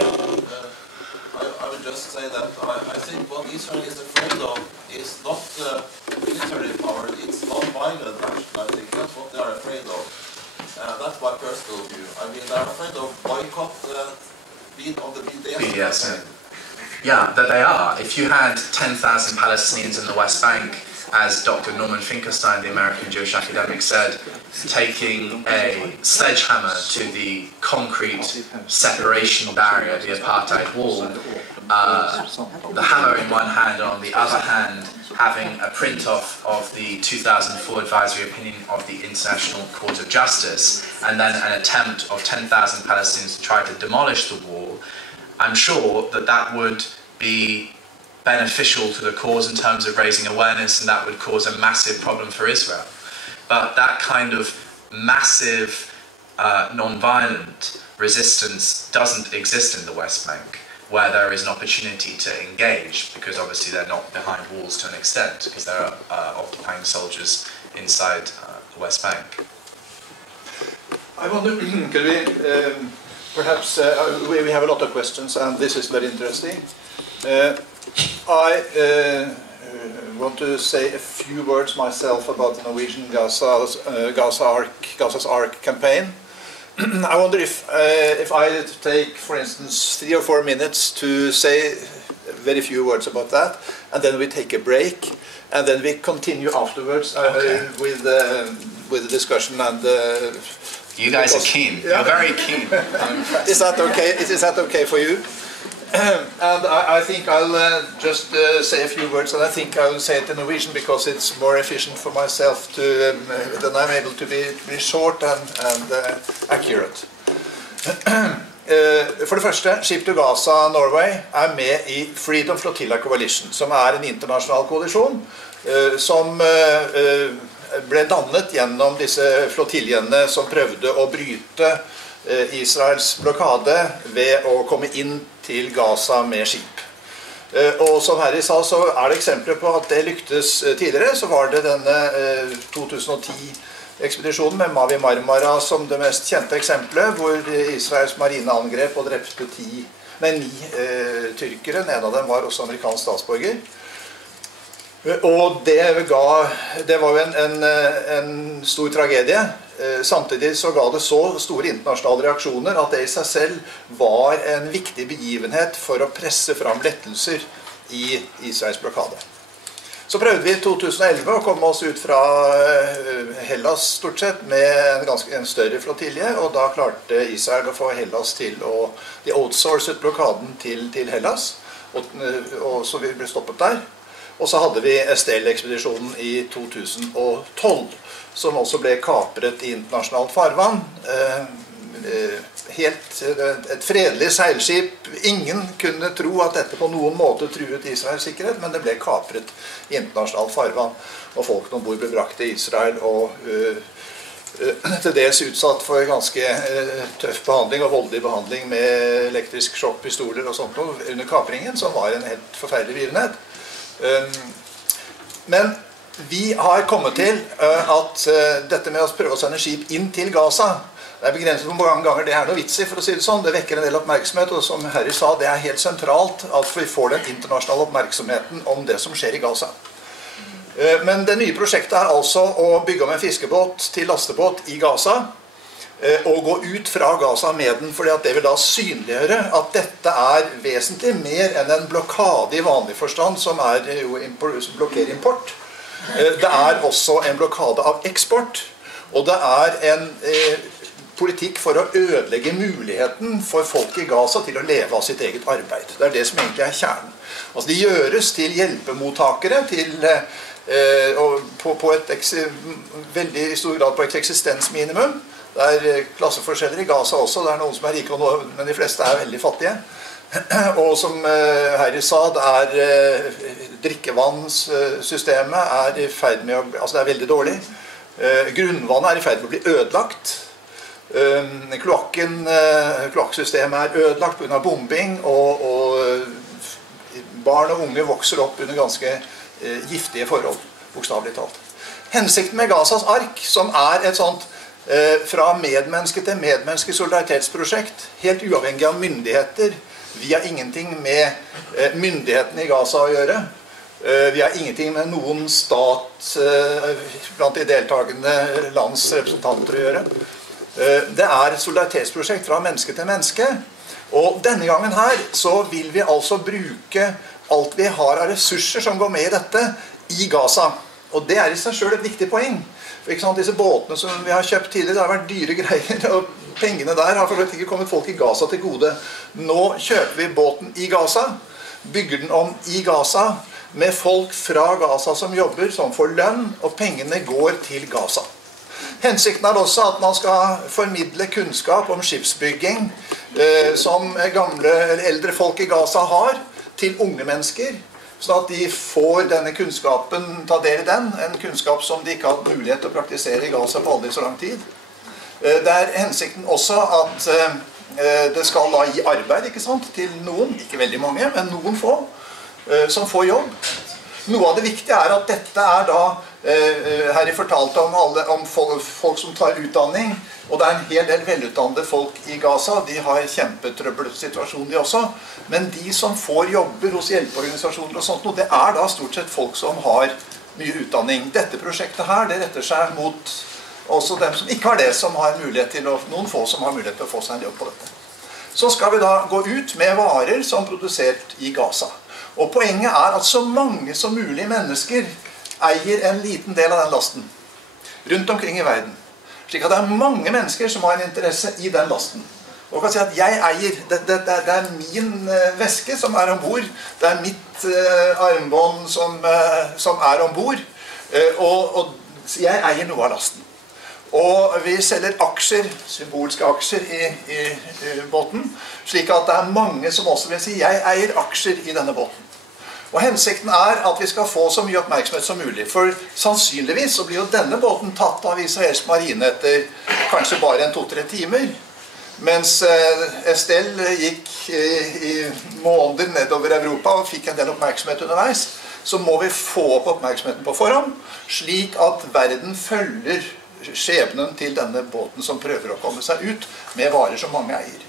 I would just say that I think what Israel is afraid of is not military power, it's non-violent action. I think that's what they are afraid of. That's my personal view. I mean, they're afraid of boycott on the BDS. Yeah, that they are. If you had 10,000 Palestinians in the West Bank, as Dr. Norman Finkelstein, the American Jewish academic, said, taking a sledgehammer to the concrete separation barrier, the apartheid wall, the hammer in one hand, and on the other hand, having a print-off of the 2004 advisory opinion of the International Court of Justice, and then an attempt of 10,000 Palestinians to try to demolish the wall, I'm sure that that would be beneficial to the cause in terms of raising awareness, and that would cause a massive problem for Israel. But that kind of massive non-violent resistance doesn't exist in the West Bank, where there is an opportunity to engage, because obviously they're not behind walls to an extent, because they're occupying soldiers inside the West Bank. I wonder, could we... Perhaps we have a lot of questions, and this is very interesting. I want to say a few words myself about the Norwegian Gazas Ark campaign. I wonder if I take, for instance, 3 or 4 minutes to say very few words about that, and then we take a break, and then we continue afterwards with the discussion and. You guys are keen. Yeah. You're very keen. Is that okay? Is that okay for you? And I think I'll just say a few words, and I think I will say it in Norwegian because it's more efficient for myself to then I'm able to be short and accurate. For det første, Ship to Gaza Norway med I Freedom Flotilla Coalition, som en internasjonal koalisjon som ble dannet gjennom disse flotiljene som prøvde å bryte Israels blokade ved å komme inn til Gaza med skip. Og som Harry sa, så det eksempler på at det lyktes tidligere. Så var det denne 2010-ekspedisjonen med Mavi Marmara som det mest kjente eksempelet, hvor Israels marine angrep og drepte 9 tyrkere. En av dem var også amerikansk statsborger. Og det var jo en stor tragedie. Samtidig så ga det så store internasjonale reaksjoner at det I seg selv var en viktig begivenhet for å presse fram lettelser I Israels blokade. Så prøvde vi I 2011 å komme oss ut fra Hellas stort sett med en større flotilje, og da klarte Israel å få Hellas til de outsourcet blokaden til Hellas, og så vi ble stoppet der. Og så hadde vi Estelle-ekspedisjonen I 2012, som også ble kapret I internasjonalt farvann. Et fredelig seilskip. Ingen kunne tro at dette på noen måte truet Israels sikkerhet, men det ble kapret I internasjonalt farvann. Og folkene ombord ble brakt til Israel og til dels utsatt for ganske tøff behandling og voldelig behandling med elektrisk sjokk, pistoler og sånt under kapringen, som var en helt forferdelig begivenhet. Men vi har kommet til at dette med å prøve å sende skip inn til Gaza, det begrenset på mange ganger, det noe vits I, for å si det sånn. Det vekker en del oppmerksomhet, og som Harry sa, det helt sentralt at vi får den internasjonale oppmerksomheten om det som skjer I Gaza. Men det nye prosjektet altså å bygge om en fiskebåt til lastebåt I Gaza, og gå ut fra Gaza med den, fordi at det vil da synliggjøre at dette vesentlig mer enn en blokade I vanlig forstand, som som blokkerer import. Det også en blokade av eksport, og det en politikk for å ødelegge muligheten for folk I Gaza til å leve av sitt eget arbeid. Det det som egentlig kjernen. Altså, de gjøres til hjelpemottakere, på veldig stor grad på et eksistensminimum. Det klasseforskjeller I Gaza også, det noen som rike, men de fleste veldig fattige. Og som Harry sa, det drikkevannssystemet I ferd med å, altså det veldig dårlig. Grunnvannet I ferd med å bli ødelagt. Kloakksystemet ødelagt på grunn av bombing, og barn og unge vokser opp under ganske giftige forhold, bokstavelig talt. Hensikten med Gazas Ark, som et sånt fra medmenneske til medmenneske solidaritetsprosjekt, helt uavhengig av myndigheter. Vi har ingenting med myndighetene I Gaza å gjøre. Vi har ingenting med noen stat blant de deltagende lands representanter å gjøre. Det et solidaritetsprosjekt fra menneske til menneske. Og denne gangen her så vil vi altså bruke alt vi har av ressurser som går med I dette I Gaza. Og det I seg selv et viktig poeng. For ikke sant, disse båtene som vi har kjøpt tidligere, det har vært dyre greier, og pengene der har fortsatt ikke kommet folk I Gaza til gode. Nå kjøper vi båten I Gaza, bygger den om I Gaza, med folk fra Gaza som jobber, som får lønn, og pengene går til Gaza. Hensikten også at man skal formidle kunnskap om skipsbygging, som gamle eller eldre folk I Gaza har, til unge mennesker, sånn at de får denne kunnskapen, ta del I den, en kunnskap som de ikke har hatt mulighet til å praktisere I Gaza på aldri så lang tid. Det hensikten også at det skal da gi arbeid, ikke sant, til noen, ikke veldig mange, men noen få, som får jobb. Noe av det viktige er at dette er da, Harry fortalte om folk som tar utdanning, og det er en hel del velutdannede folk i Gaza. De har kjempetrøbbel situasjon de også, men de som får jobber hos hjelpeorganisasjoner og sånt, det er da stort sett folk som har mye utdanning. Dette prosjektet her, det retter seg mot også dem som ikke har det, som har mulighet til noen få som har mulighet til å få seg en jobb på dette. Så skal vi da gå ut med varer som er produsert i Gaza. Og poenget er at så mange som mulig mennesker eier en liten del av den lasten rundt omkring i verden. Slik at det er mange mennesker som har en interesse i den lasten. Og kan si at jeg eier, det er min veske som er ombord, det er mitt armbånd som er ombord, og jeg eier noe av lasten. Og vi selger aksjer, symbolske aksjer i båten, slik at det er mange som også vil si jeg eier aksjer i denne båten. Og hensikten er at vi skal få så mye oppmerksomhet som mulig, for sannsynligvis så blir jo denne båten tatt av israelsk marine etter kanskje bare 2-3 timer, mens Estelle gikk i måneder nedover Europa og fikk en del oppmerksomhet underveis, så må vi få opp oppmerksomheten på forhånd, slik at verden følger skjebnen til denne båten som prøver å komme seg ut med varer som mange eier.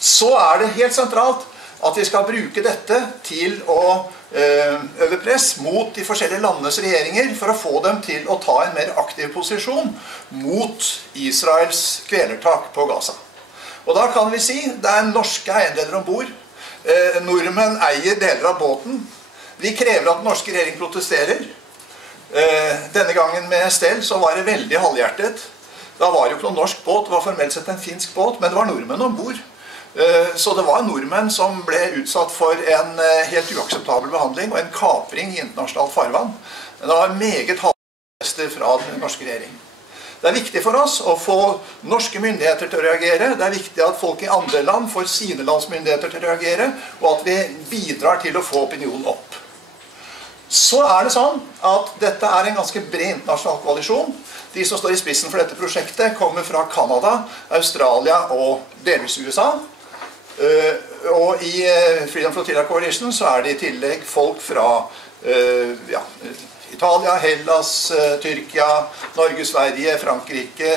Så er det helt sentralt at vi skal bruke dette til å øve press mot de forskjellige landenes regjeringer for å få dem til å ta en mer aktiv posisjon mot Israels kvelertak på Gaza. Og da kan vi si, det er norske eiendeler ombord. Nordmenn eier deler av båten. Vi krever at den norske regjering protesterer. Denne gangen med Estelle så var det veldig halvhjertet. Da var det jo ikke noen norsk båt, det var formelt sett en finsk båt, men det var nordmenn ombord. Så det var nordmenn som ble utsatt for en helt uakseptabel behandling og en kapring i internasjonalt farvann. Men det var meget halvhjertet fra den norske regjering. Det er viktig for oss å få norske myndigheter til å reagere. Det er viktig at folk i andre land får sine lands myndigheter til å reagere, og at vi bidrar til å få opinionen opp. Så er det sånn at dette er en ganske bred internasjonal koalisjon. De som står i spissen for dette prosjektet kommer fra Canada, Australia og delvis USA. Og i Freedom Flotilla Coalition så er det i tillegg folk fra Italia, Hellas, Tyrkia, Norge, Sverige, Frankrike,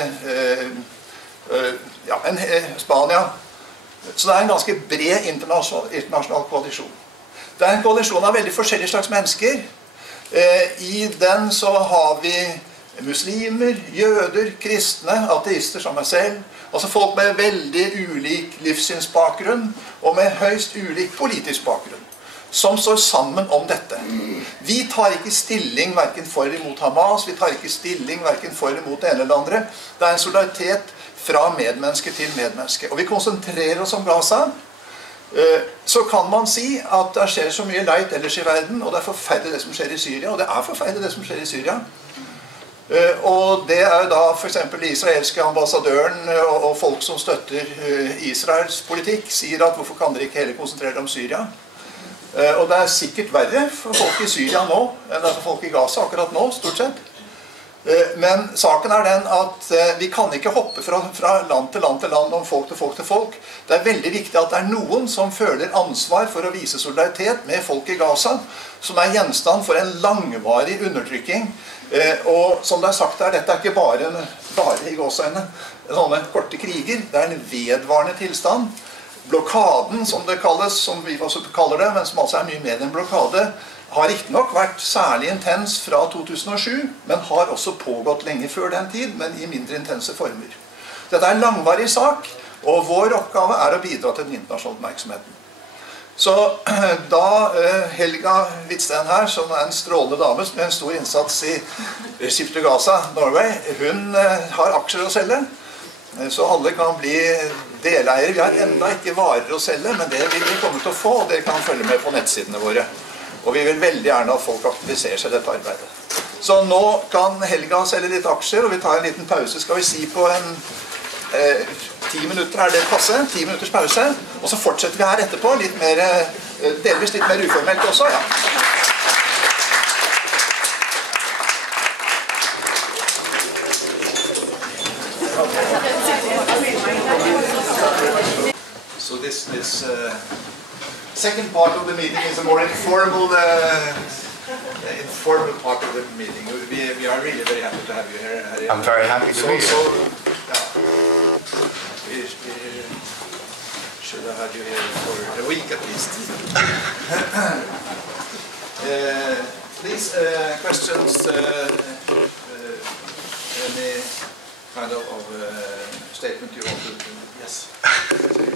Spania. Så det er en ganske bred internasjonal koalisjon. Det er en koalisjon av veldig forskjellige slags mennesker. I den så har vi muslimer, jøder, kristne, ateister som meg selv. Altså folk med veldig ulik livssynsbakgrunn og med høyst ulik politisk bakgrunn, som står sammen om dette. Vi tar ikke stilling hverken for eller mot Hamas, vi tar ikke stilling hverken for eller mot det ene eller andre. Det er en solidaritet fra medmenneske til medmenneske. Og vi konsentrerer oss om Gaza. Så kan man si at det skjer så mye leit ellers i verden, og det er forferdelig det som skjer i Syria, og det er forferdelig det som skjer i Syria. Og det er jo da for eksempel den israelske ambassadøren og folk som støtter Israels politikk, sier at hvorfor kan dere ikke heller konsentrere om Syria? Og det er sikkert verre for folk i Syria nå enn det er for folk i Gaza akkurat nå, stort sett. Men saken er den at vi kan ikke hoppe fra land til land til land, om folk til folk til folk. Det er veldig viktig at det er noen som føler ansvar for å vise solidaritet med folk i Gaza, som er gjenstand for en langvarig undertrykking. Og som det er sagt her, dette er ikke bare i gåseøynene sånne korte kriger, det er en vedvarende tilstand. Blokaden, som det kalles, som vi også kaller det, men som altså er mye mer enn blokade, har ikke nok vært særlig intens fra 2007, men har også pågått lenge før den tid, men i mindre intense former. Dette er en langvarig sak, og vår oppgave er å bidra til den internasjonale oppmerksomheten. Så da Helga Hvitsten her, som er en strålende dame med en stor innsats i Ship to Gaza, Norway, hun har aksjer å selge, så alle kan bli deleiere. Vi har enda ikke varer å selge, men det vil vi komme til å få, og dere kan følge med på nettsidene våre. Og vi vil veldig gjerne at folk aktiviserer seg i dette arbeidet. Så nå kan Helga selge litt aksjer, og vi tar en liten pause, skal vi si på 10 minutter, er det passe? 10 minutters pause, og så fortsetter vi her etterpå, litt mer, delvis litt mer uformelt også, ja. So this second part of the meeting is a more informal informal part of the meeting. We are really very happy to have you here. I'm very happy to be here. We should have had you here for a week at least. Please, questions, any kind of statement you want to do? Yes.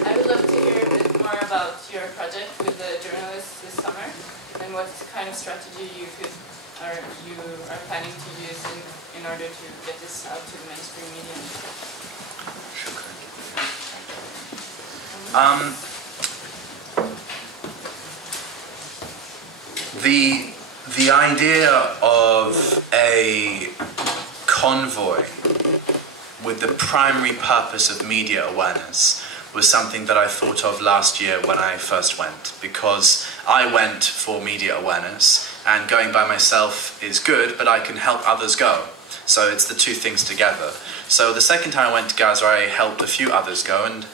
I would love to hear a bit more about your project with the journalists this summer and what kind of strategy you are planning to use in order to get this out to the mainstream media. The idea of a convoy with the primary purpose of media awareness was something that I thought of last year when I first went, because I went for media awareness, and going by myself is good, but I can help others go. So it's the two things together. So the second time I went to Gaza, I helped a few others go, and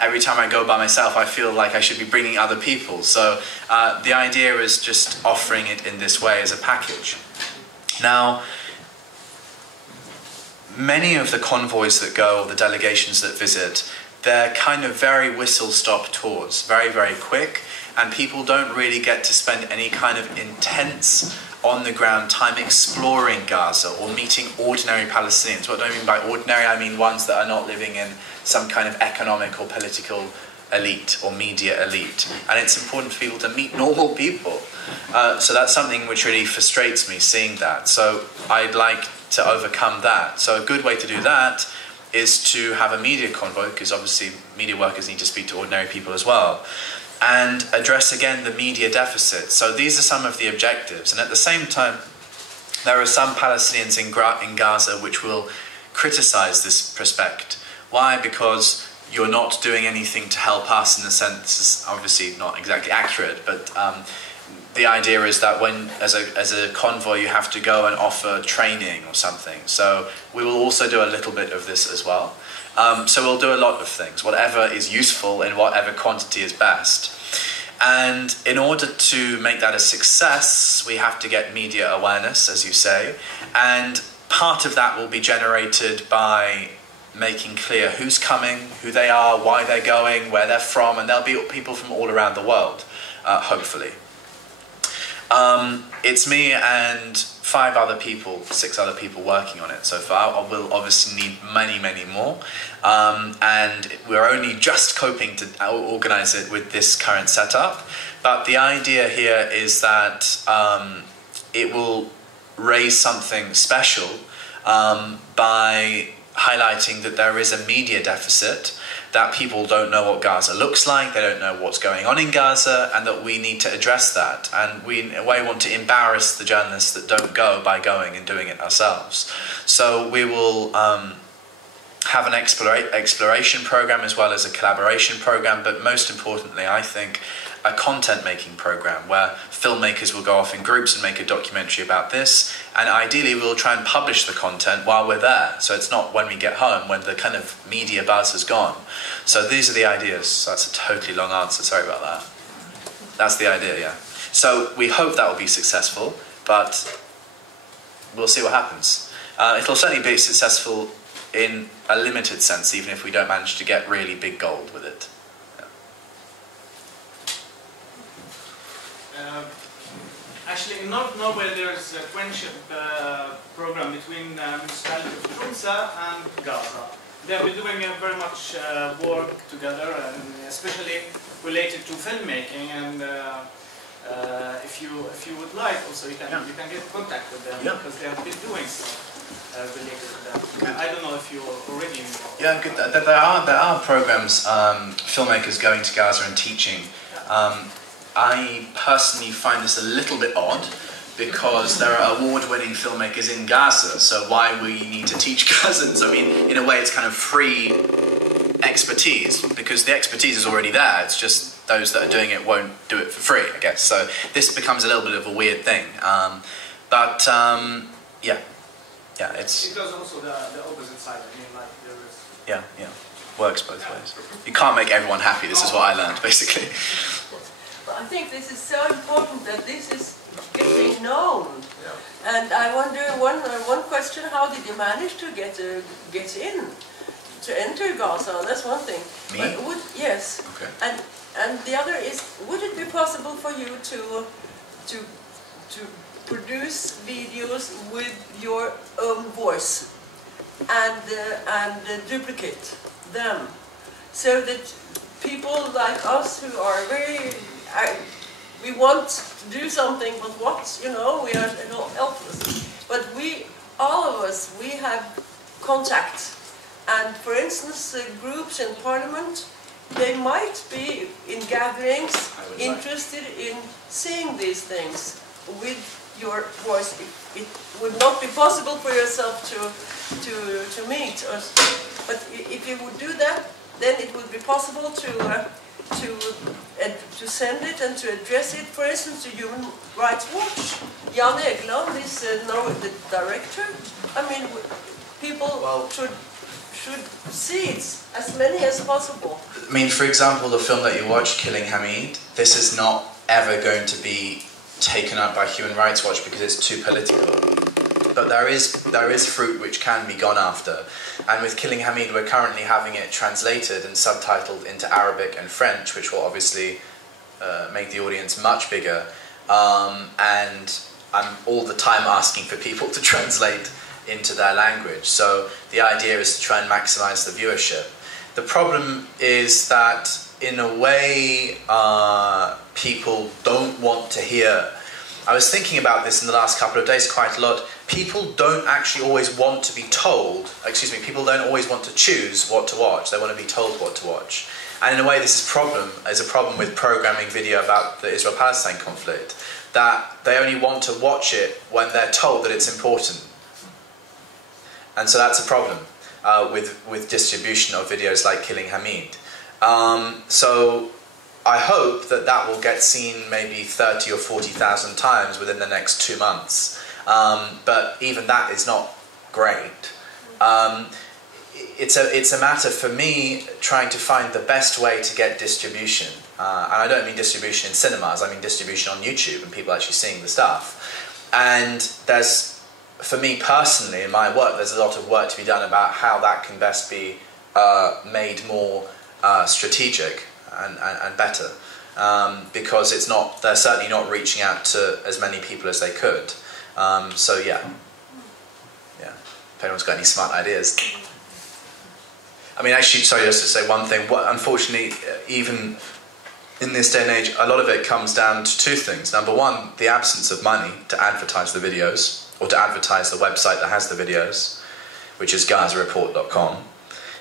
every time I go by myself, I feel like I should be bringing other people. So the idea is just offering it in this way as a package. Now, many of the convoys that go, or the delegations that visit, they're kind of very whistle-stop tours, very, very quick, and people don't really get to spend any kind of intense, on-the-ground time exploring Gaza or meeting ordinary Palestinians. What do I mean by ordinary? I mean ones that are not living in some kind of economic or political elite or media elite. And it's important for people to meet normal people. So that's something which really frustrates me, seeing that. So I'd like to overcome that. So a good way to do that is to have a media convoy, because obviously media workers need to speak to ordinary people as well, and address again the media deficit. So these are some of the objectives, and at the same time there are some Palestinians in Gaza which will criticize this prospect. Why? Because you're not doing anything to help us, in the sense, this is obviously not exactly accurate, but the idea is that when, as a convoy, you have to go and offer training or something. So we will also do a little bit of this as well. So we'll do a lot of things, whatever is useful in whatever quantity is best. And in order to make that a success, we have to get media awareness, as you say. And part of that will be generated by making clear who's coming, who they are, why they're going, where they're from, and there'll be people from all around the world, hopefully. It's me and 6 other people working on it so far. We'll obviously need many, many more. And we're only just coping to organize it with this current setup. But the idea here is that it will raise something special by highlighting that there is a media deficit, that people don't know what Gaza looks like, they don't know what's going on in Gaza, and that we need to address that. And we, in a way, want to embarrass the journalists that don't go by going and doing it ourselves. So we will have an exploration program as well as a collaboration program, but most importantly, I think, a content-making program where filmmakers will go off in groups and make a documentary about this, and ideally we'll try and publish the content while we're there, so it's not when we get home, when the kind of media buzz has gone. So these are the ideas. That's a totally long answer, sorry about that. That's the idea, yeah. So we hope that will be successful, but we'll see what happens. It'll certainly be successful in a limited sense, even if we don't manage to get really big gold with it. Actually, in Norway there's a friendship program between municipality of Tromsø and Gaza. They have been doing very much work together, and especially related to filmmaking. And if you would like, also you can get in contact with them, because they have been doing stuff related to that. I don't know if you're already involved. Yeah, good. There are programs, filmmakers going to Gaza and teaching. I personally find this a little bit odd, because there are award-winning filmmakers in Gaza, so why we need to teach Gazans? I mean, in a way it's kind of free expertise, because the expertise is already there, it's just those that are doing it won't do it for free, I guess. So this becomes a little bit of a weird thing. Yeah, it's... It does also the opposite side, I mean, like there is... Yeah, works both ways. You can't make everyone happy, this is what I learned, basically. I think this is so important that this is getting known. And I wonder, one question, how did you manage to get in, to enter Gaza? That's one thing. Me? But yes. Okay. And the other is, would it be possible for you to produce videos with your own voice and duplicate them, so that people like us who are we want to do something, but what, we are helpless. But all of us, we have contact. And for instance, groups in parliament, they might be in gatherings interested in seeing these things with your voice. It would not be possible for yourself to meet us. But if you would do that, then it would be possible to send it and to address it, for instance, to Human Rights Watch. Jan Egeland is now the director. I mean, people should see it, as many as possible. I mean, for example, the film that you watched, Killing Hamid, this is not ever going to be taken up by Human Rights Watch because it's too political. But there is fruit which can be gone after. And with Killing Hamid, we're currently having it translated and subtitled into Arabic and French, which will obviously make the audience much bigger. And I'm all the time asking for people to translate into their language. So the idea is to try and maximize the viewership. The problem is that, in a way, people don't want to hear. I was thinking about this in the last couple of days quite a lot. People don't actually always want to be told, people don't always want to choose what to watch. They want to be told what to watch. And in a way, this is a problem with programming video about the Israel-Palestine conflict, that they only want to watch it when they're told that it's important. And so that's a problem with distribution of videos like Killing Hamid. So I hope that will get seen maybe 30 or 40,000 times within the next 2 months. But even that is not great. It's a matter for me trying to find the best way to get distribution. And I don't mean distribution in cinemas, I mean distribution on YouTube and people actually seeing the stuff. And for me personally, in my work, there's a lot of work to be done about how that can best be made more strategic and better. Because they're certainly not reaching out to as many people as they could. So yeah. If anyone's got any smart ideas. I mean, actually, sorry, just to say one thing. Unfortunately, even in this day and age, a lot of it comes down to two things. Number one, the absence of money to advertise the videos, or to advertise the website that has the videos, which is GazaReport.com.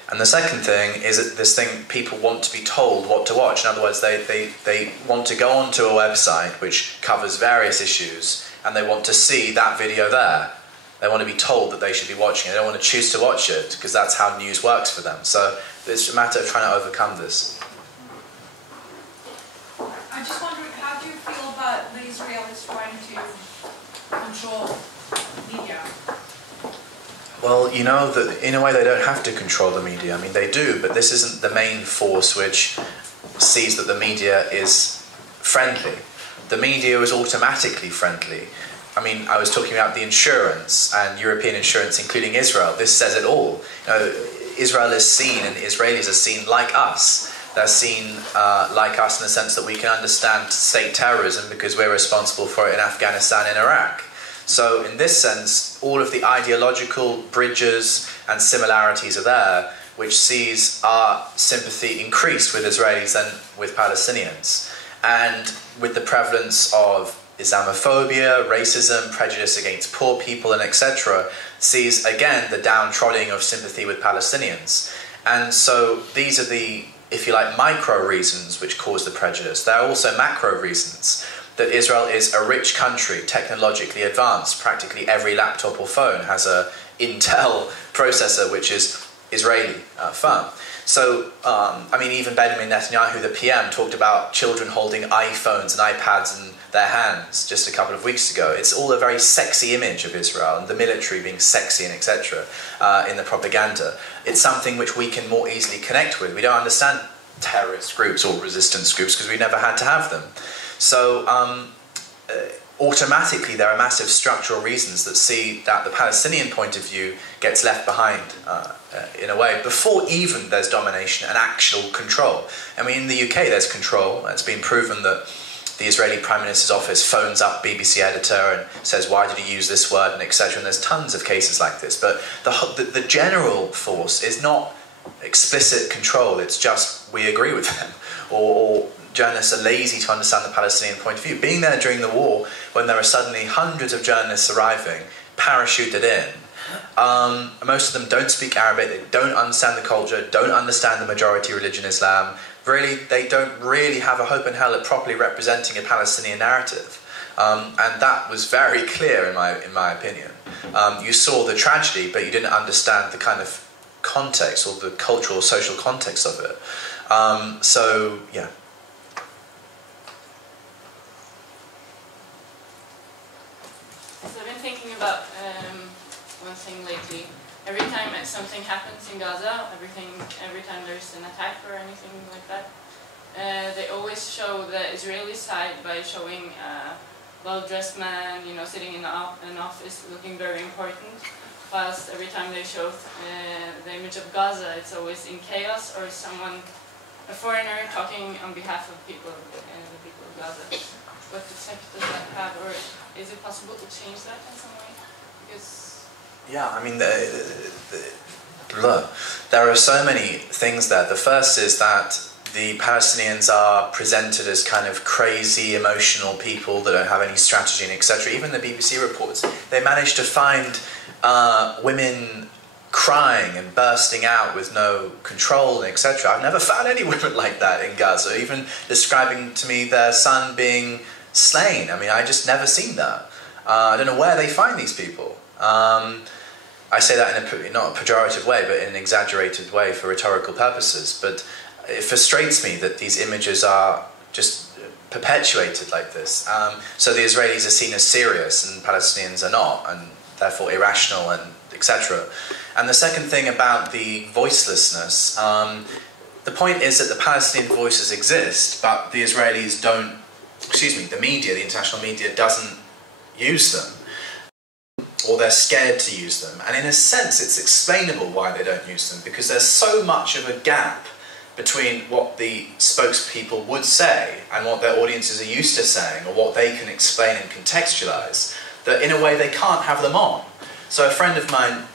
And the second thing is this thing, people want to be told what to watch. In other words, they want to go onto a website which covers various issues, and they want to see that video there. They want to be told that they should be watching it. They don't want to choose to watch it, because that's how news works for them. So it's a matter of trying to overcome this. I just wondered, how do you feel about the Israelis trying to control media? Well, you know, that in a way they don't have to control the media. I mean, they do, but this isn't the main force which sees that the media is friendly. The media is automatically friendly. I mean, I was talking about the insurance and European insurance, including Israel. This says it all. You know, Israel is seen, and Israelis are seen like us. They're seen like us in the sense that we can understand state terrorism because we're responsible for it in Afghanistan and Iraq. So in this sense, all of the ideological bridges and similarities are there, which sees our sympathy increased with Israelis and with Palestinians. And with the prevalence of Islamophobia, racism, prejudice against poor people, and etc., sees again the downtrodden of sympathy with Palestinians. And so these are the, if you like, micro reasons which cause the prejudice. There are also macro reasons. That Israel is a rich country, technologically advanced. Practically every laptop or phone has a Intel processor, which is Israeli firm. So, I mean, even Benjamin Netanyahu, the PM, talked about children holding iPhones and iPads in their hands just a couple of weeks ago. It's all a very sexy image of Israel, and the military being sexy and etc. In the propaganda. It's something which we can more easily connect with. We don't understand terrorist groups or resistance groups because we never had to have them. So automatically there are massive structural reasons that see that the Palestinian point of view gets left behind in a way before even there's domination and actual control. I mean, in the UK there's control. It's been proven that the Israeli Prime Minister's office phones up BBC editor and says, why did he use this word, and etc. And there's tons of cases like this. But the general force is not explicit control, it's just we agree with them. Or journalists are lazy to understand the Palestinian point of view. Being there during the war, when there are suddenly hundreds of journalists arriving, parachuted in, most of them don't speak Arabic, they don't understand the culture, don't understand the majority religion Islam. Really, they don't really have a hope in hell at properly representing a Palestinian narrative. And that was very clear in my opinion. You saw the tragedy, but you didn't understand the kind of context or the cultural or social context of it. So, yeah. So I've been thinking about one thing lately. Every time something happens in Gaza, every time there's an attack or anything like that, they always show the Israeli side by showing a well-dressed man, you know, sitting in an office looking very important. Whilst every time they show the image of Gaza, it's always in chaos or someone, a foreigner, talking on behalf of the people of Gaza. What effect does that have, or is it possible to change that in some way? Because yeah, I mean, there are so many things there. The first is that the Palestinians are presented as kind of crazy, emotional people that don't have any strategy and etc. Even the BBC reports, they managed to find women crying and bursting out with no control and etc. I've never found any women like that in Gaza, even describing to me their son being slain. I mean, I just never seen that. I don't know where they find these people. I say that in not a pejorative way, but in an exaggerated way for rhetorical purposes. But it frustrates me that these images are just perpetuated like this. So the Israelis are seen as serious and Palestinians are not, and therefore irrational and etc. And the second thing about the voicelessness, the point is that the Palestinian voices exist, but the Israelis don't, the media, the international media doesn't use them. Or they're scared to use them. And in a sense, it's explainable why they don't use them, because there's so much of a gap between what the spokespeople would say and what their audiences are used to saying, or what they can explain and contextualize, that in a way they can't have them on. So a friend of mine,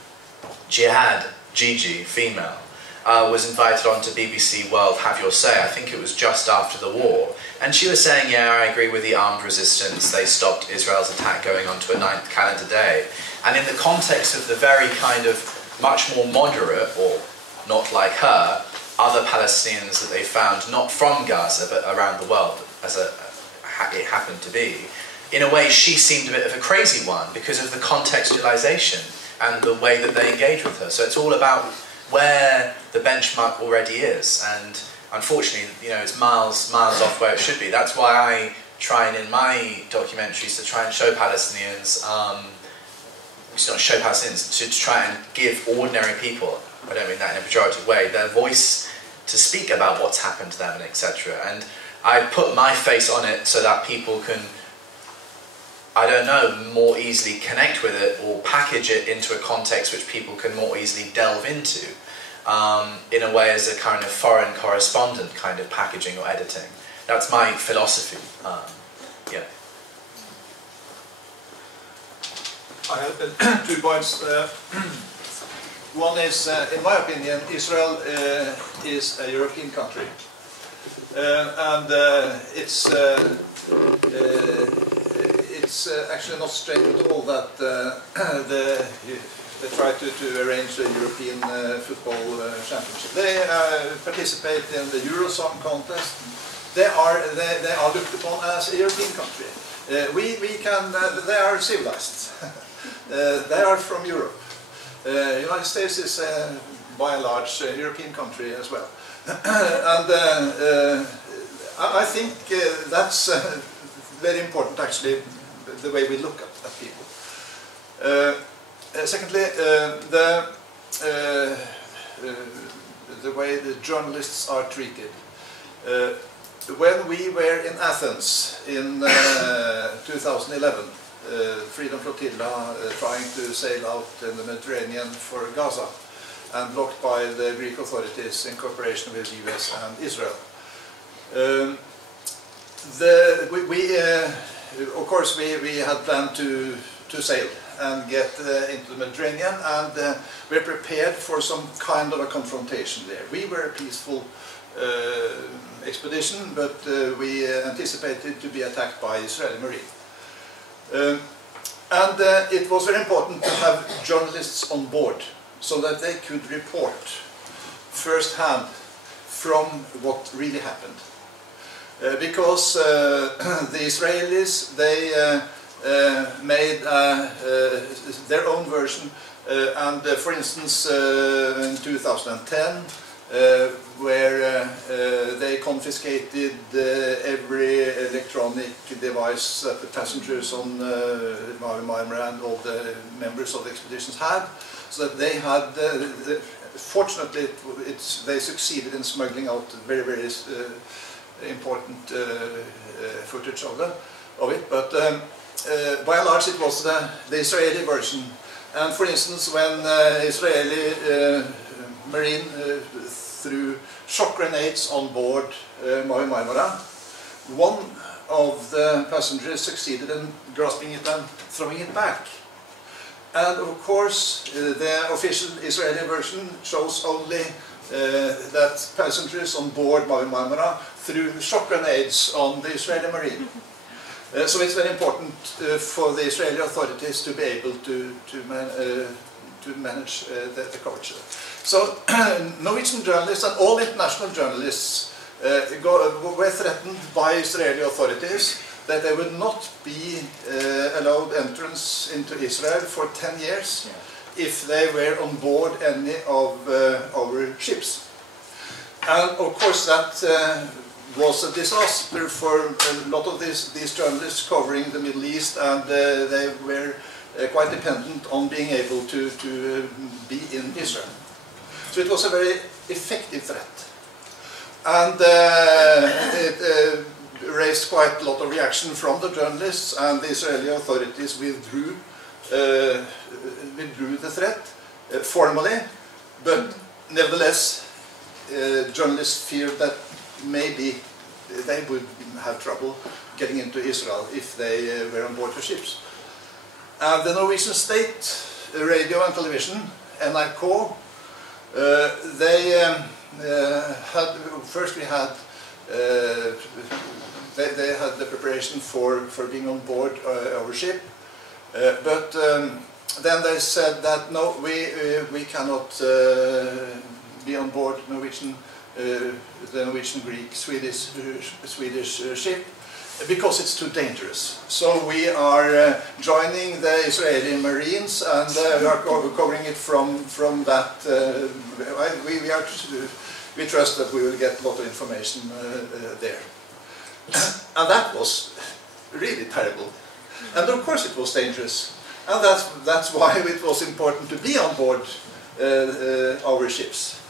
Gigi, female, was invited on to BBC World Have Your Say. I think it was just after the war. And she was saying, yeah, I agree with the armed resistance. They stopped Israel's attack going on to a 9th calendar day. And in the context of the very kind of much more moderate, or not like her, other Palestinians that they found, not from Gaza, but around the world, as it happened to be, in a way she seemed a bit of a crazy one because of the contextualization and the way that they engage with her. So it's all about where the benchmark already is, and unfortunately, you know, it's miles off where it should be. That's why I try and in my documentaries to try and show Palestinians, not show Palestinians, to try and give ordinary people, I don't mean that in a pejorative way, their voice to speak about what's happened to them and etc. And I put my face on it so that people can, I don't know, more easily connect with it or package it into a context which people can more easily delve into, in a way as a kind of foreign correspondent kind of packaging or editing. That's my philosophy. Yeah. I have 2 points. One is, in my opinion, Israel is a European country. And it's actually not strange at all that they try to arrange a European football championship. They participate in the Eurosong contest. They are looked upon as a European country. They are civilized. They are from Europe. United States is by and large a European country as well. And I think that's very important, actually, the way we look at people. Secondly, the way the journalists are treated. when we were in Athens in 2011, Freedom Flotilla trying to sail out in the Mediterranean for Gaza and blocked by the Greek authorities in cooperation with the US and Israel. Of course, we had planned to sail and get into the Mediterranean, and we were prepared for some kind of a confrontation there. We were a peaceful expedition, but we anticipated to be attacked by Israeli Marine. It was very important to have journalists on board so that they could report firsthand from what really happened. Because the Israelis, they made their own version, and for instance in 2010 where they confiscated every electronic device that the passengers on Marmara and all the members of the expeditions had, so that they had, fortunately they succeeded in smuggling out very, very important footage of it, but by and large it was the Israeli version. And for instance, when Israeli Marine threw shock grenades on board Marmara, one of the passengers succeeded in grasping it and throwing it back. And of course, the official Israeli version shows only that passengers on board Marmara threw shock grenades on the Israeli Marine. So it's very important for the Israeli authorities to be able to manage the coverage. So Norwegian journalists and all international journalists were threatened by Israeli authorities that they would not be allowed entrance into Israel for 10 years if they were on board any of our ships. And of course that was a disaster for a lot of these journalists covering the Middle East, and they were quite dependent on being able to be in Israel. So it was a very effective threat. And it raised quite a lot of reaction from the journalists, and the Israeli authorities withdrew the threat formally, but nevertheless journalists feared that maybe they would have trouble getting into Israel if they were on board the ships. And the Norwegian state radio and television, NRK, they had, first we had, they had the preparation for being on board our ship, but then they said that no, we cannot be on board Norwegian, the Norwegian, Greek, Swedish ship because it's too dangerous. So we are joining the Israeli Marines, and we are covering it from that. We trust that we will get a lot of information there. And that was really terrible. And of course it was dangerous. And that's why it was important to be on board our ships.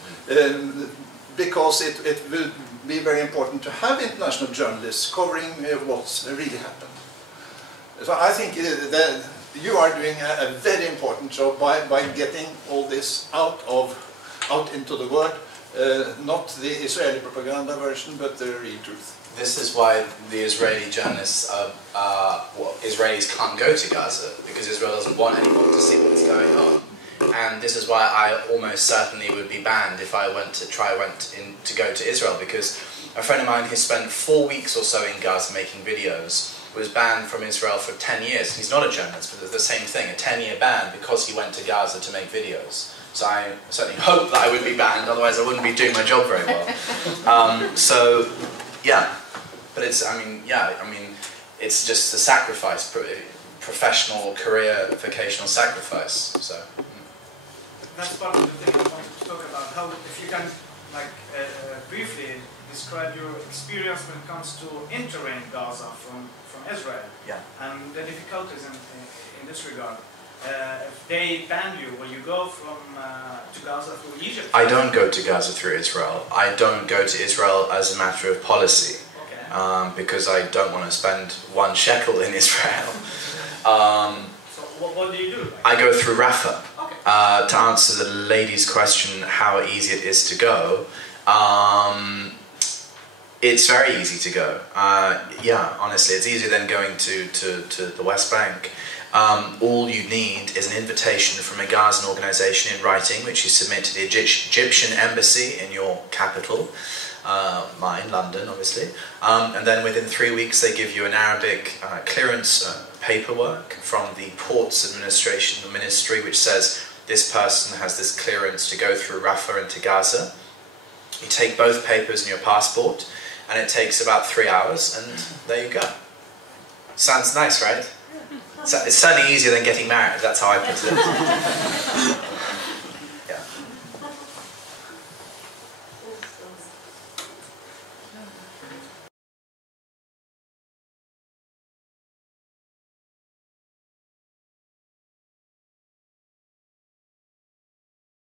Because it will be very important to have international journalists covering what's really happened. So I think that you are doing a very important job by getting all this out into the world, not the Israeli propaganda version, but the real truth. This is why the Israeli journalists, Israelis can't go to Gaza, because Israel doesn't want anyone to see what's going on. And this is why I almost certainly would be banned if I went to go to Israel, because a friend of mine who spent 4 weeks or so in Gaza making videos was banned from Israel for 10 years. He's not a journalist, but it's the same thing, a 10-year ban because he went to Gaza to make videos. So I certainly hope that I would be banned, otherwise I wouldn't be doing my job very well. So, yeah. But it's, it's just a sacrifice, professional, career, vocational sacrifice, so. That's part of the thing I wanted to talk about. How, if you can, briefly describe your experience when it comes to entering Gaza from Israel, and the difficulties in this regard. If they ban you, will you go to Gaza through Egypt? I don't go to Gaza through Israel. I don't go to Israel as a matter of policy. Okay. because I don't want to spend 1 shekel in Israel. So what do you do? I go through Rafah. To answer the lady's question, how easy it is to go, it's very easy to go. Yeah, honestly, it's easier than going to the West Bank. All you need is an invitation from a Gazan organisation in writing, which you submit to the Egyptian embassy in your capital, mine, London, obviously. And then within 3 weeks they give you an Arabic clearance paperwork from the Ports Administration, the ministry, which says this person has this clearance to go through Rafah into Gaza. You take both papers and your passport, and it takes about 3 hours, and there you go. Sounds nice, right? It's certainly easier than getting married, that's how I put it.